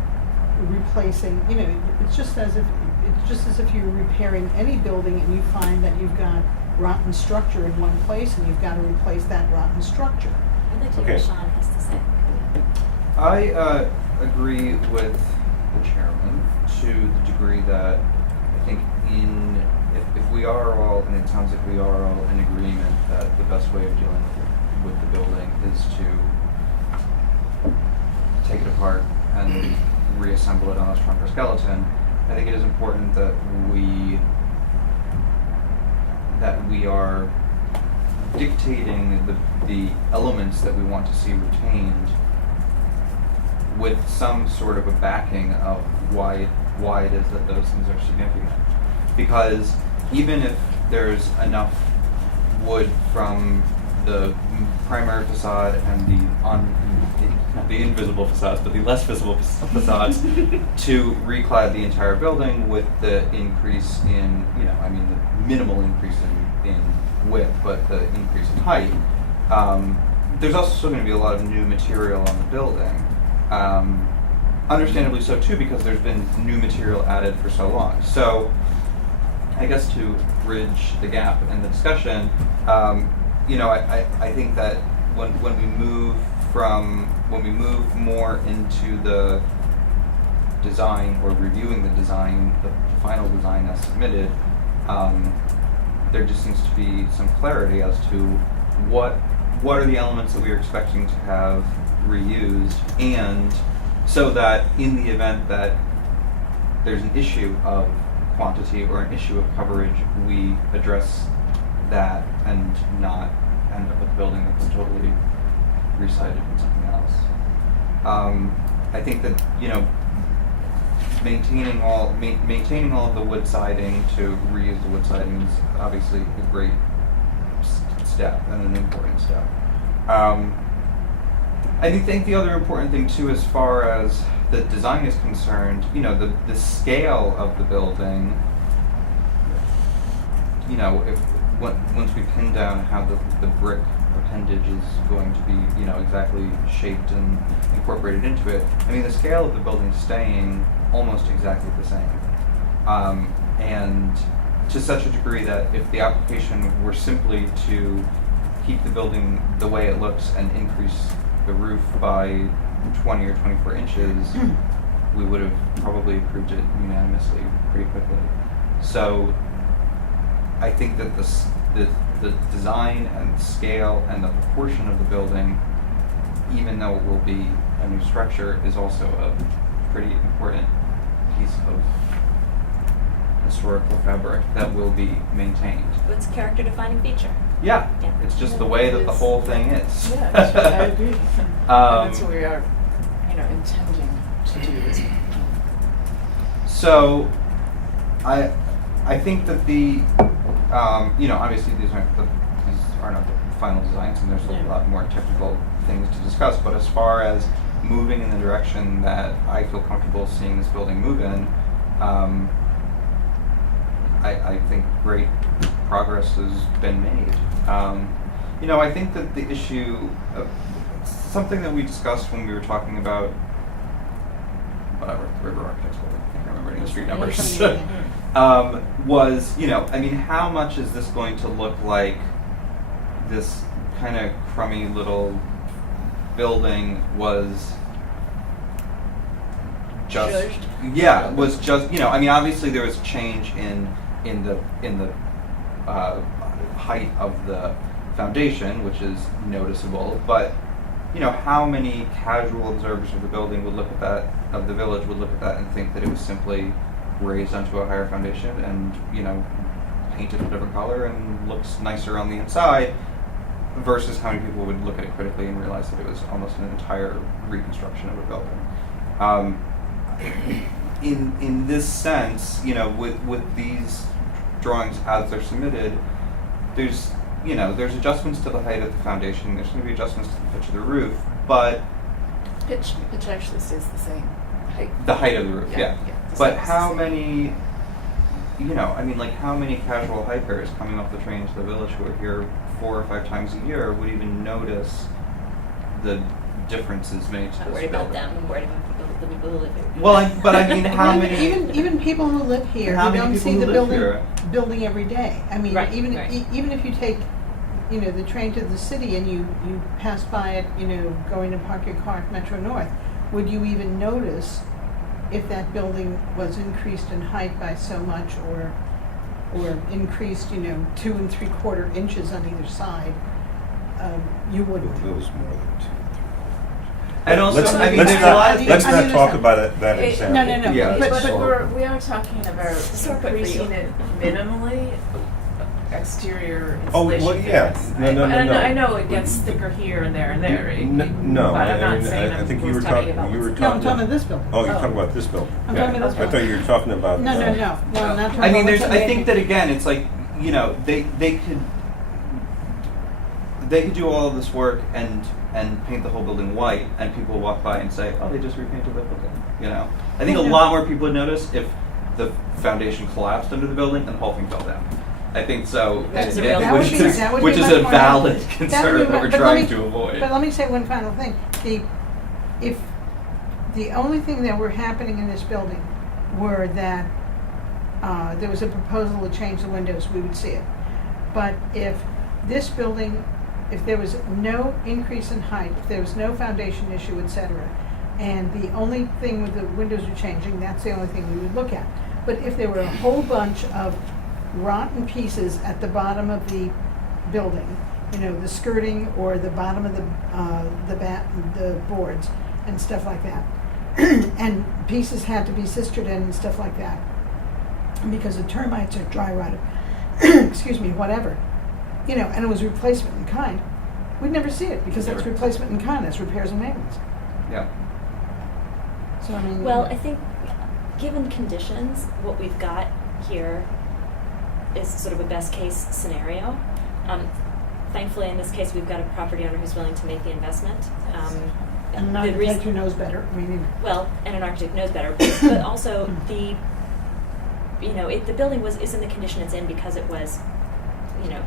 replacing, you know, it's just as if you're repairing any building and you find that you've got rotten structure in one place and you've got to replace that rotten structure. I'd like to hear Okay. what Sean has to say. I agree with the chairman to the degree that I think if we are all, and it sounds like we are all in agreement that the best way of dealing with the building is to take it apart and reassemble it on a stronger skeleton, I think it is important that we are dictating the elements that we want to see retained with some sort of a backing of why it is that those things are significant. Because even if there's enough wood from the primary facade and not the invisible facades, but the less visible facades to reclad the entire building with the increase in, the minimal increase in width, but the increase in height, there's also still going to be a lot of new material on the building. Understandably so too, because there's been new material added for so long. So I guess to bridge the gap in the discussion, I think that when we move more into the design or reviewing the design, the final design as submitted, there just seems to be some clarity as to what are the elements that we are expecting to have reused, and so that in the event that there's an issue of quantity or an issue of coverage, we address that and not end up with a building that's totally recited in something else. I think that maintaining all of the wood siding to reuse the wood siding is obviously a great step and an important step. I think the other important thing too, as far as the design is concerned, the scale of the building, once we pin down how the brick appendage is going to be, exactly shaped and incorporated into it, the scale of the building is staying almost exactly the same. And to such a degree that if the application were simply to keep the building the way it looks and increase the roof by 20 or 24 inches, we would have probably approved it unanimously pretty quickly. So I think that the design and the scale and the proportion of the building, even though it will be a new structure, is also a pretty important piece of historical fabric that will be maintained. It's a character defining feature. Yeah, Yeah. it's just the way that the whole thing is. Yeah, that's right, I agree. And that's what we are, intending to do is. So, I think that obviously these are not the final designs, and there's a lot more technical things to discuss. But as far as moving in the direction that I feel comfortable seeing this building move in, I think great progress has been made. I think that the issue, something that we discussed when we were talking about, whatever, the River Architects Building, I can't remember any of the street numbers, was, how much is this going to look like this kind of crummy little building was just Judged? yeah was just obviously there was change in the height of the foundation, which is noticeable, but how many casual observers of the building would look at that, of the village would look at that and think that it was simply raised onto a higher foundation and painted a different color and looks nicer on the inside, versus how many people would look at it critically and realize that it was almost an entire reconstruction of a building. In this sense, with these drawings as they're submitted, there's adjustments to the height of the foundation. There's going to be adjustments to the pitch of the roof, but Pitch actually stays the same height. the height of the roof, yeah. the But same- how many, how many casual hikers coming off the train to the village who are here 4 or 5 times a year would even notice the differences made to I'm this worried about building? them. I'm worried about the people who live here. Well, how many? Even people who live here, How you many don't people see who the live building here? building every day. I mean, Right, even right. even if you take, the train to the city and you pass by it, going to park your car at Metro North, would you even notice if that building was increased in height by so much, or increased, 2 3/4 inches on either side? You wouldn't. It was more than 2 3 And also, Let's, there's let's a not, lot of let's I not mean, talk listen. about that It- example. No. Yeah, but it's we are talking about So quick for increasing you. it minimally, exterior Oh, insulation. well, yeah. thickness. No. I know it gets thicker here and there and there. No, but I'm not I mean, saying I think I you were was talking talking, about you were what's- No, I'm talking. talking about this building. Oh, you're Oh. talking about this building. I'm talking about this I building. thought you were talking about. No, I'm not talking about. I mean, what's I think amazing. that again, it's like they could do all of this work and paint the whole building white, and people walk by and say, "Oh, they just repainted the building." I think a lot more people would notice if the foundation collapsed under the building and the whole thing fell down. I think so, Which is a and- real- That would which be- is that would which be is much a more valid helpful. concern that we're but let trying me- to avoid. But let me say one final thing. If the only thing that were happening in this building were that there was a proposal to change the windows, we would see it. But if this building, if there was no increase in height, if there was no foundation issue, et cetera, and the only thing with the windows are changing, that's the only thing we would look at. But if there were a whole bunch of rotten pieces at the bottom of the building, the skirting or the bottom of the boards and stuff like that, and pieces had to be sistered in and stuff like that, because the termites are dry rotted, excuse me, whatever, and it was replacement in kind, we'd never see it, because that's Never. replacement in kind, that's repairs and maintenance. Yeah. So, I mean. Well, I think given conditions, what we've got here is sort of a best case scenario. Thankfully, in this case, we've got a property owner who's willing to make the investment. And an the architect reason- who knows better, Well, and an architect knows better, but also the building is in the condition it's in because it was,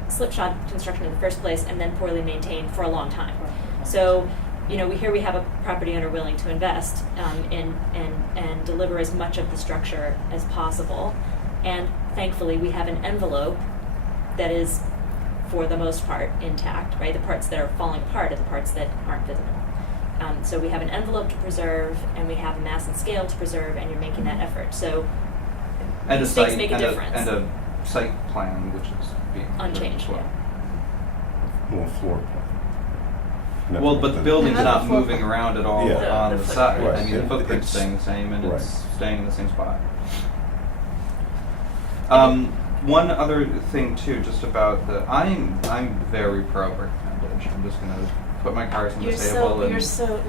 slipshod construction in the first place and then poorly maintained for a long time. So, we have a property owner willing to invest and deliver as much of the structure as possible. And thankfully, we have an envelope that is, for the most part, intact, right? The parts that are falling apart are the parts that aren't visible. So we have an envelope to preserve, and we have a mass and scale to preserve, and you're making that effort. So And a these things site make a difference. and a site plan which is being preserved Unchanged, as well. Well, floor plan. Not Well, but the building's Yeah, not not the floor moving plan. around at all Yeah. on The the footprint. side. Right. I mean, the It- footprint's it's- staying the same, and it's right. staying in the same spot. One other thing too, just about I'm very pro brick appendage. I'm just gonna put my cards on the table and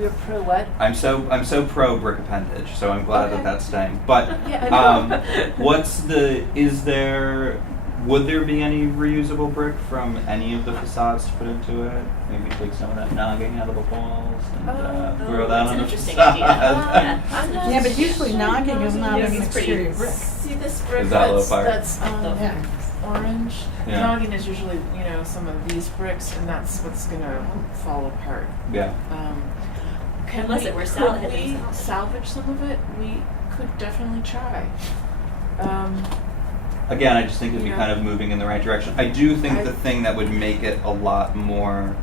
You're pro what? I'm so pro brick appendage, so I'm glad Okay. that that's staying. But Yeah, I know. would there be any reusable brick from any of the facades to put into it? Maybe take some of that nogging out of the walls and throw that that's on an the interesting facade. idea. Yeah. I'm not Yeah, but usually sure. nogging is not Yes, an it's pretty- exterior brick. See this brick Is that low fire? that's Yeah. orange? Yeah. Noggin is usually, some of these bricks, and that's what's gonna fall apart. Yeah. Unless it were salvaged Could we themselves. salvage some of it? We could definitely try. Again, I just think it'd be Yeah. kind of moving in the right direction. I do think I- the thing that would make it a lot more,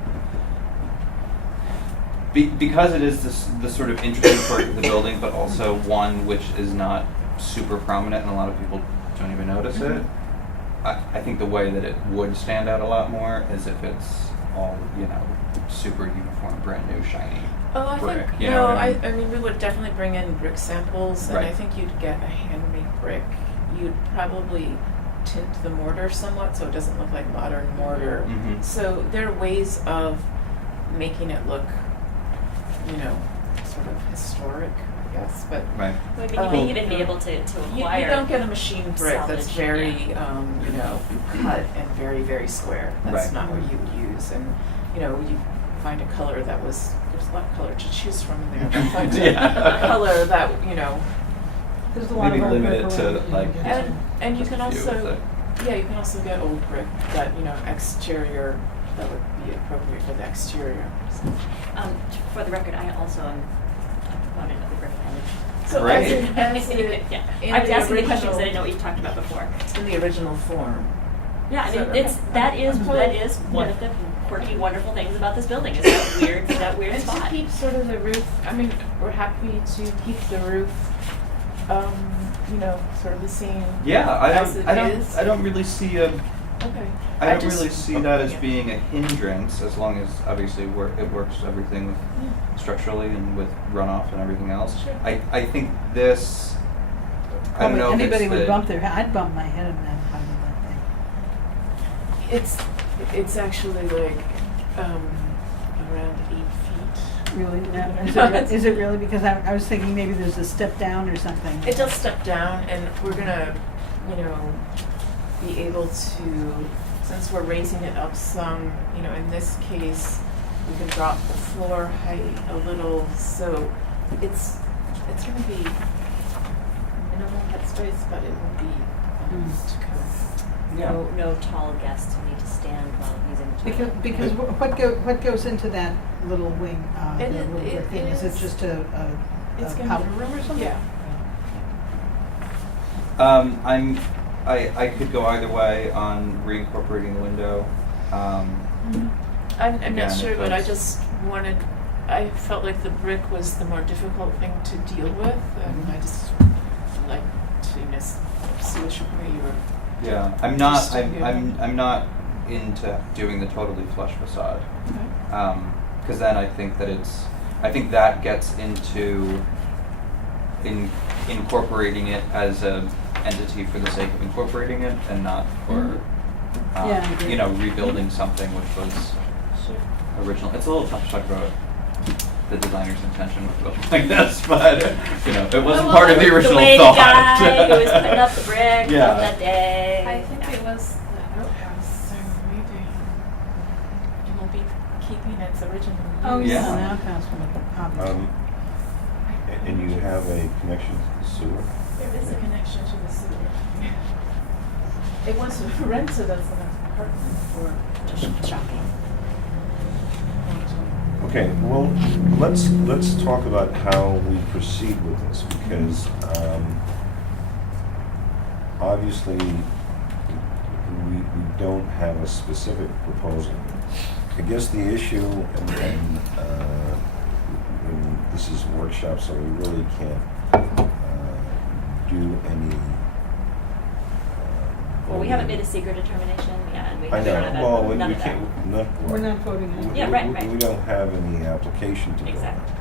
because it is this sort of interesting part of the building, but also one which is not super prominent and a lot of people don't even notice it. I think the way that it would stand out a lot more is if it's all, super uniform, brand new, shiny Oh, I brick. think, You know what I mean? I mean, we would definitely bring in brick samples, and I Right. think you'd get a handmade brick. You'd probably tint the mortar somewhat so it doesn't look like modern mortar. Mhm. So there are ways of making it look, sort of historic, I guess, but Right. Well, I mean, you may even be able to you acquire. don't get a machine brick that's salvage, very, yeah. cut and very, very square. That's Right. not what you would use. And, you find a color that there's a lot of color to choose from in there. But find Yeah. a color that, There's a lot Maybe of old limit brick it to, around that you like, can get. and you can Just a few of also, the- you can also get old brick that, exterior, that would be appropriate for the exterior. For the record, I also am a proponent of the brick appendage. So Great. Yeah. in I was the asking the questions original- I didn't know what you talked about before. in the original form. Yeah, I mean, So- that is I'm one of the quirky, wonderful things about this building is that weird And spot. to keep sort of the roof, I mean, we're happy to keep the roof, sort of the same. Yeah, as it is. I don't really see a. Okay. I don't just- really see that as Yeah. being a hindrance, as long as obviously it works everything with Yeah. structurally and with runoff and everything else. Sure. I think this. I don't know if Anybody it's would the, bump their head. I'd bump my head in that part of that It's actually like around 8 feet. thing. Really? No, is it really? Because I was thinking maybe there's a step down or something. It does step down, and we're gonna, be able to, since we're raising it up some, in this case, we can drop the floor height a little, so it's gonna be minimal headspace, but it will be to code. yeah. No tall guests who need to stand while using the toilet. Because what goes into that little wing, the It is- little brick it thing? Is it is- just a It's gonna powder be- room or something? Yeah. I could go either way on reincorporating the window. I'm Again, not sure, if but I that's- just I felt like the brick was the more difficult thing to deal with, and I just like to see which way you were. Yeah, I'm not. Just, I'm not into doing the totally flush facade. Okay. Because then I think that gets into incorporating it as a entity for the sake of incorporating it and not for Yeah, I agree. rebuilding something which was Sure. original. It's a little tough to talk about the designer's intention with a building like this, but it wasn't part of the original The way thought. the guy who was putting up the brick Yeah. on that day. I think it was the outhouse, so maybe it will be keeping its original. Oh, use. yeah, Yeah. an outhouse would obviously. And you have a connection to the sewer? There is a connection to the sewer. It was rented as an apartment for just shocking. Okay, well, let's talk about how we proceed with this, because obviously we don't have a specific proposal. I guess the issue, and this is a workshop, so we really can't do any. Well, we haven't made a secret determination, yeah, and we I haven't know, done well, none we of that. can't, We're not voting on it. Yeah, right. We don't have any application to go on. Exactly.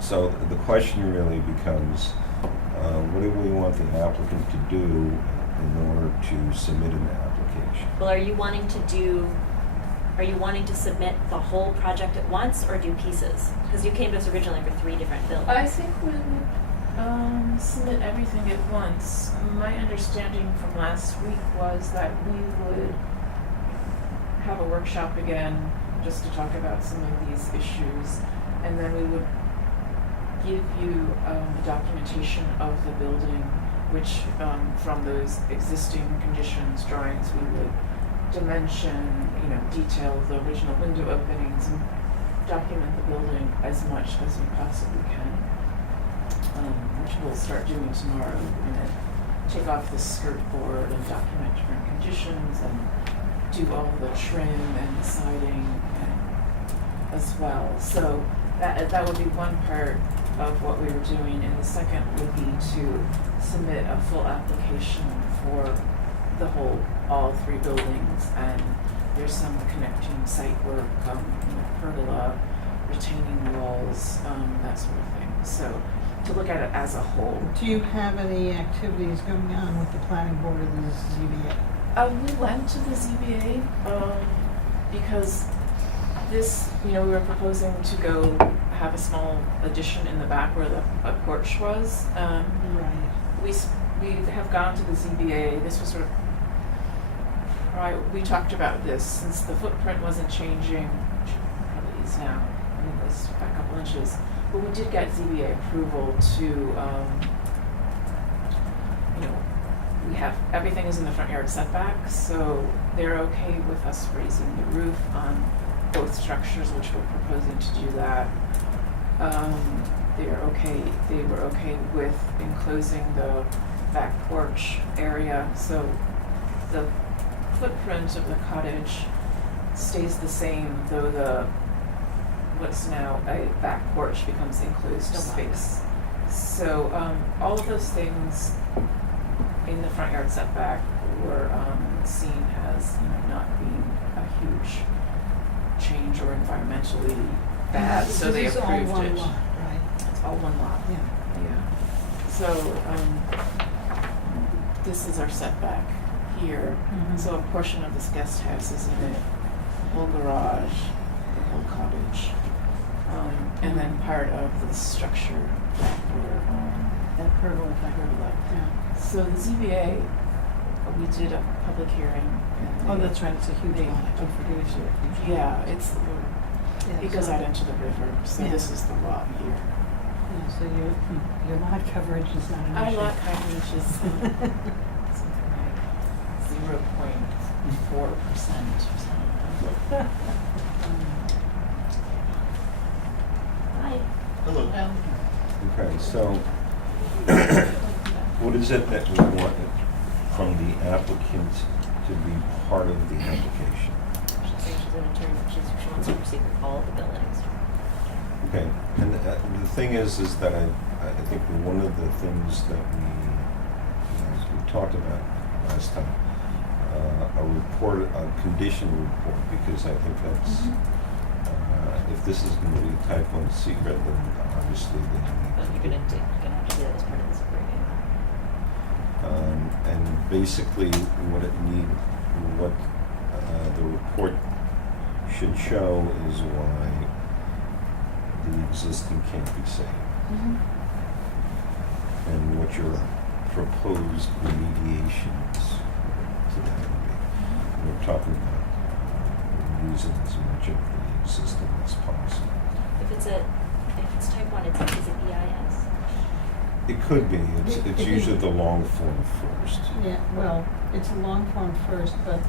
So the question really becomes, what do we want the applicant to do, in order to submit an application. Well, are you wanting to submit the whole project at once or do pieces? Because you came to us originally for 3 different buildings. I think we would submit everything at once. My understanding from last week was that we would have a workshop again just to talk about some of these issues, and then we would give you documentation of the building, which from those existing conditions drawings we would dimension, detail the original window openings and document the building as much as we possibly can, which we'll start doing tomorrow. We're going to take off the skirt board and document different conditions and do all the trim and the siding as well. So that would be one part of what we were doing, and the second would be to submit a full application for all 3 buildings, and there's some connecting site work, pergola, retaining walls, that sort of thing. So to look at it as a whole. Do you have any activities going on with the planning board or the ZBA? We went to the ZBA because this, we were proposing to go have a small addition in the back where the porch was. Right. We have gone to the ZBA. This was sort of we talked about this since the footprint wasn't changing, which probably is now. I mean, it was a couple inches, but we did get ZBA approval to, we have everything is in the front yard setback, so they're okay with us raising the roof on both structures, which we're proposing to do that. They were okay with enclosing the back porch area, so the footprint of the cottage stays the same, though what's now a back porch becomes enclosed space. So all of those things in the front yard setback were seen as not being a huge change or environmentally bad, so they approved it. This is all one lot, right? It's all one lot. Yeah. So this is our setback here. Mhm. So a portion of this guest house is in it, the whole garage, the whole cottage, and then part of the structure back where That pergola thing. pergola. Yeah. So the ZBA, we did a public hearing. And Oh, that's right, it's a huge they- lot. I forget it. Yeah, it Yeah, goes so- out into the river, so Yeah. this is the lot here. Yeah, so your lot coverage is not an Our issue. lot coverage is something like 0.4% or something. Hi. Hello. Okay, so what is it that we want from the applicant to be part of the application? She's saying she's an attorney, she wants to proceed with all of the buildings. Okay, and the thing is that I think one of the things that as we talked about last time, a condition report, because I think that's, if this is going to be a type 1 secret, then obviously they But need you're gonna have to do that as part of this agreement. and basically what the report should show is why the existing can't be saved, and what your proposed remediations to that would be. We're talking about using as much of the existing as possible. If it's type 1, is it EIS? It could be. It It's is- usually the long form first. Yeah, well, it's a long form first, but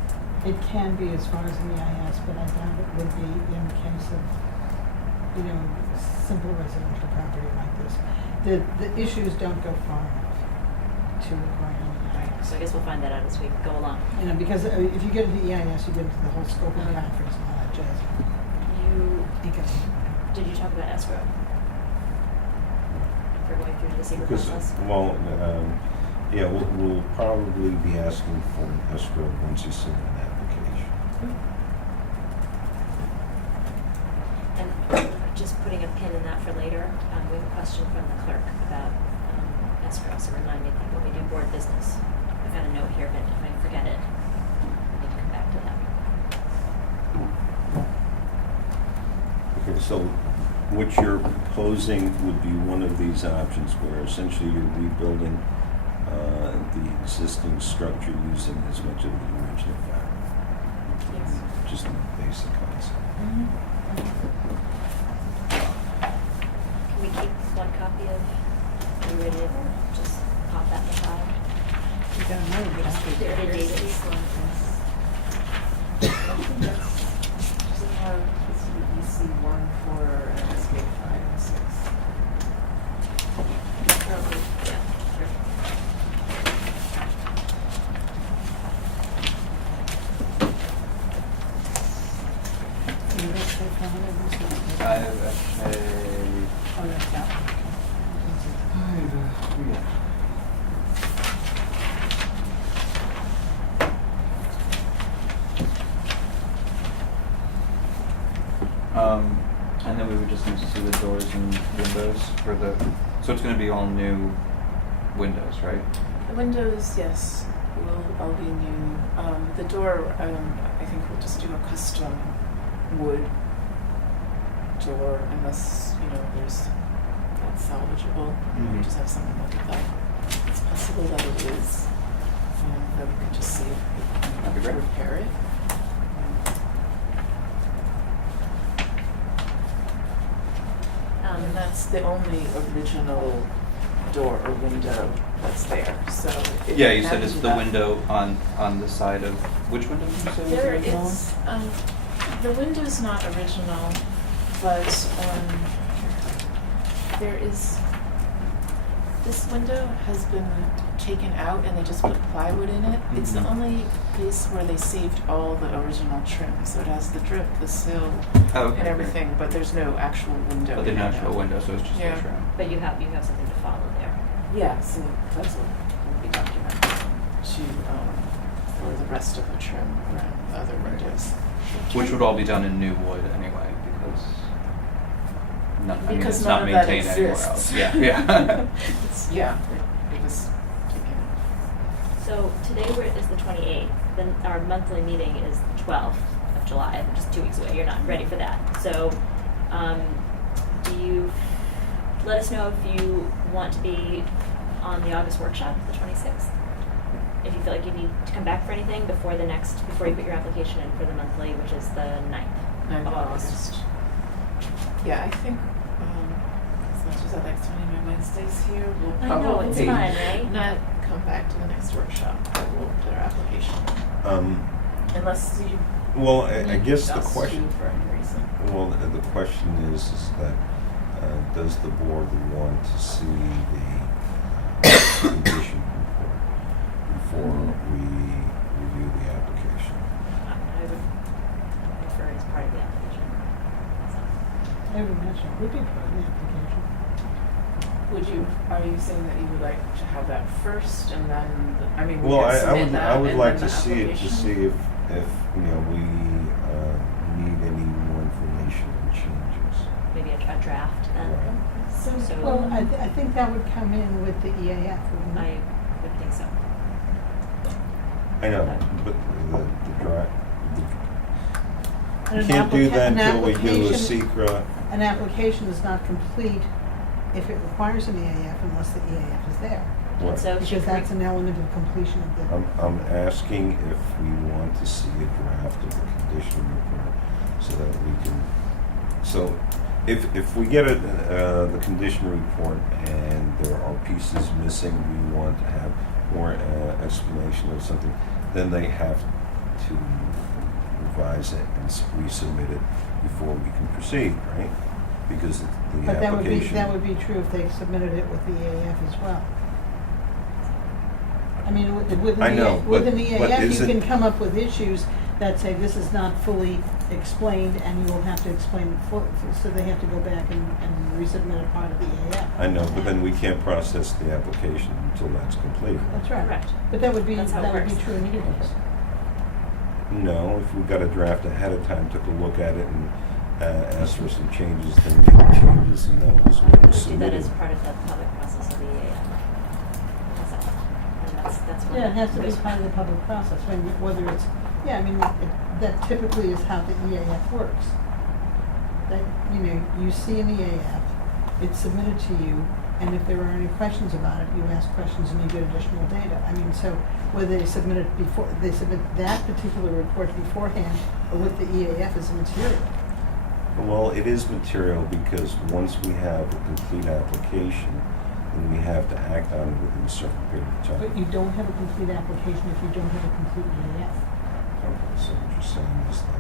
it can be as far as an EIS, but I doubt it would be in case of, simple residential property like this. The issues don't go far enough to require an EIS. So I guess we'll find that out as we go along. Because if you get into EIS, you get into the whole scope of conference and all that jazz. Did you talk about escrow? For going through the secret Because, process? yeah, we'll probably be asking for an escrow once you submit an application. And just putting a pin in that for later, we have a question from the clerk about escrow, so remind me when we do board business. got a note here, but if I forget it, I need to come back to that. Okay, so what you're proposing would be one of these options where essentially you're rebuilding the existing structure using as much of the original fabric. Yes. Just a basic concept. Can we keep one copy of the original? Just pop that in the file. You got another copy. They already dated it. Does it have, this is the EC1 for SK 5 and 6? Probably, yeah. And that's so far, this one. I have actually. Oh, that's that one, okay. And then we would just need to see the doors and windows for the, so it's gonna be all new windows, right? The windows, yes, will all be new. The door, I think we'll just do a custom wood door unless, that's salvageable. Mhm. Just have someone look at that. It's possible that it is, that we could just see if we That'd be can great. repair it. And that's the only original door or window that's there, so. if Yeah, we you said have it's to do the that- window on the side of, which window did you say was the There original one? is, the window's not original, but, there is, this window has been taken out and they just put plywood in it. It's the Mhm. only place where they saved all the original trim, so it has the drip, the sill, Oh, okay, and great. everything, but there's no actual window. But they in don't it show a now. window, so it's just Yeah. a trim. But you have something to follow there. Yeah, so that's what will be documented to, for the rest of the trim around the other windows. Which would all be done in new wood anyway, because Because it's none not of that maintained anywhere exists. else. Yeah, yeah. Yeah, it was taken. So today is the 28th, then our monthly meeting is the 12th of July, just 2 weeks away. You're not ready for that. So, let us know if you want to be on the August workshop, the 26th. If you feel like you need to come back for anything before you put your application in for the monthly, which is the 9th 9th of of August. August. Yeah, I think, as much as I like spending my Wednesdays here, we'll I know, probably it's fun, right? not come back to the next workshop, but we'll put our application in. Unless you Well, I need guess the us question. to for any reason. Well, the question is that, does the board want to see the condition report before we review the application? I would prefer it as part of the application. I would imagine it would be part of the application. Are you saying that you would like to have that first and then, we Well, can I submit would, that I would and like then to the see it, to application? see if, we need any more information and changes. Maybe a draft then. Right. So Well, I think that would come in with the EAF, wouldn't I it? would think so. I know, but the draft, And you an can't do that an until we do a application- secra. An application is not complete if it requires an EAF unless the EAF is there. And Right. so Because that's an element of completion of the. I'm asking if we want to see a draft of the condition report so that we can, so if we get the condition report and there are pieces missing, we want to have more explanation of something, then they have to revise it and resubmit it before we can proceed, right? Because the But application. that would be true if they submitted it with the EAF as well. I mean, with I know, with an but EAF, you isn't- can come up with issues that say this is not fully explained and you will have to explain it so they have to go back and resubmit a part of the EAF. I know, but then we can't process the application until that's complete. That's right. Correct. But that would be That's how it works. true in either case. No, if we got a draft ahead of time, took a look at it and asked for some changes, then made the changes and that was We would do that submitted. as part of the public process of the EAF. And that's that's one. Yeah, it has to be there's- part of the public process, when, whether it's, yeah, I mean, that typically is how the EAF works. That, you know, you see an EAF, it's submitted to you, and if there are any questions about it, you ask questions and you get additional data. I mean, so whether they submit it before, they submit that particular report beforehand or with the EAF is immaterial. Well, it is material because once we have a complete application, then we have to act on it within a certain period of time. But you don't have a complete application if you don't have a complete EAF. Okay, so what you're saying is that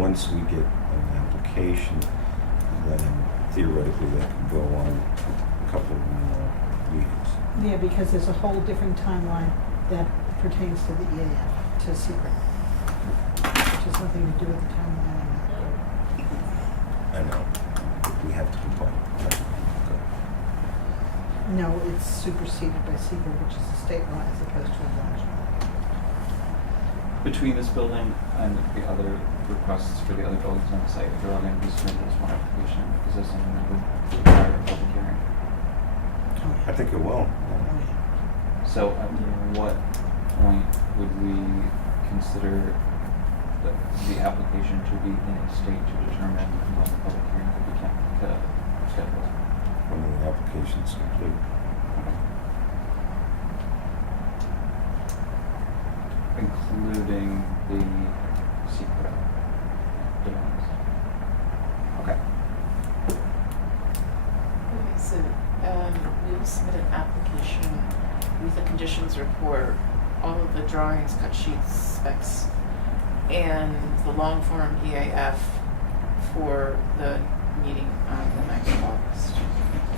once we get an application, then theoretically that can go on a couple more meetings. Yeah, because there's a whole different timeline that pertains to the EAF, to secret, which has nothing to do with the timeline on that. I know, but we have to comply. Okay. No, it's superseded by secret, which is a state law as opposed to a village law. Between this building and the other requests for the other buildings on the site, they're all going to be submitted as one application. Is this something that would require a public hearing? I think it will. Oh, yeah. So at what point would we consider the application to be in a state to determine when the public hearing could be scheduled? When the application's complete. Including the secret demands. Okay. Okay, so, we will submit an application with a conditions report, all of the drawings, cut sheets, specs, and the long form EAF for the meeting on the 9th of August.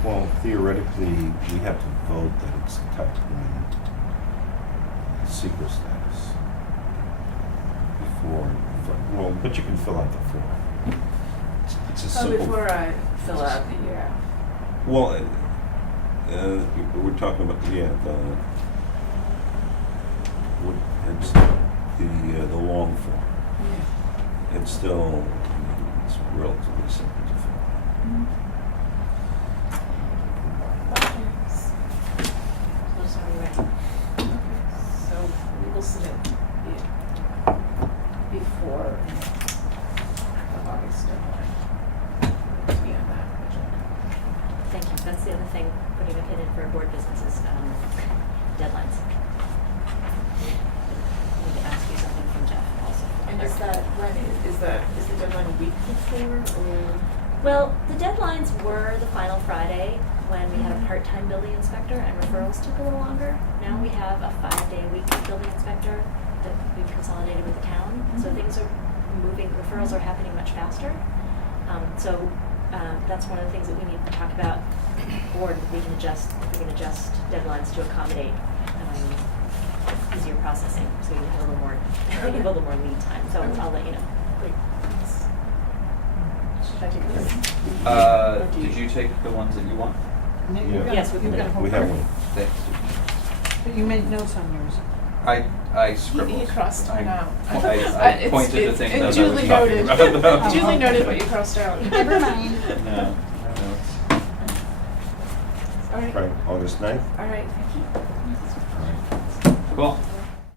Well, theoretically, we have to vote that it's tucked in secret status before, well, but you can fill out the form. It's a Oh, simple. before I fill out the EAF. Well, we're talking about, yeah, it's the long form. Yeah. It's still, I mean, it's relatively simple to fill out. Those are ready. So we will submit it before the August deadline to be on that agenda. Thank you. That's the other thing, putting a pin in for board business is deadlines. I need to ask you something from Jeff also. And is that, when is the deadline a week before or? Well, the deadlines were the final Friday when we had a part-time building inspector and referrals took a little longer. Now we have a 5-day-a-week building inspector that we've consolidated with the town. So things are moving, referrals are happening much faster. That's one of the things that we need to talk about. Or we can adjust deadlines to accommodate easier processing, so you have a little more, you have a little more lead time. So I'll let you know. Great, thanks. Should I take a break? Or do Did you take the ones that you want? And then you've got- Yes, you've got a whole We have group. one. Thanks. But you made notes on yours. I scribbled. He crossed mine out. I It's- pointed to it's- things and as I was duly talking noted. about. Duly noted what you crossed out. Never mind. No. All right, Right, August 9th? all right, thank you. All right. Cool.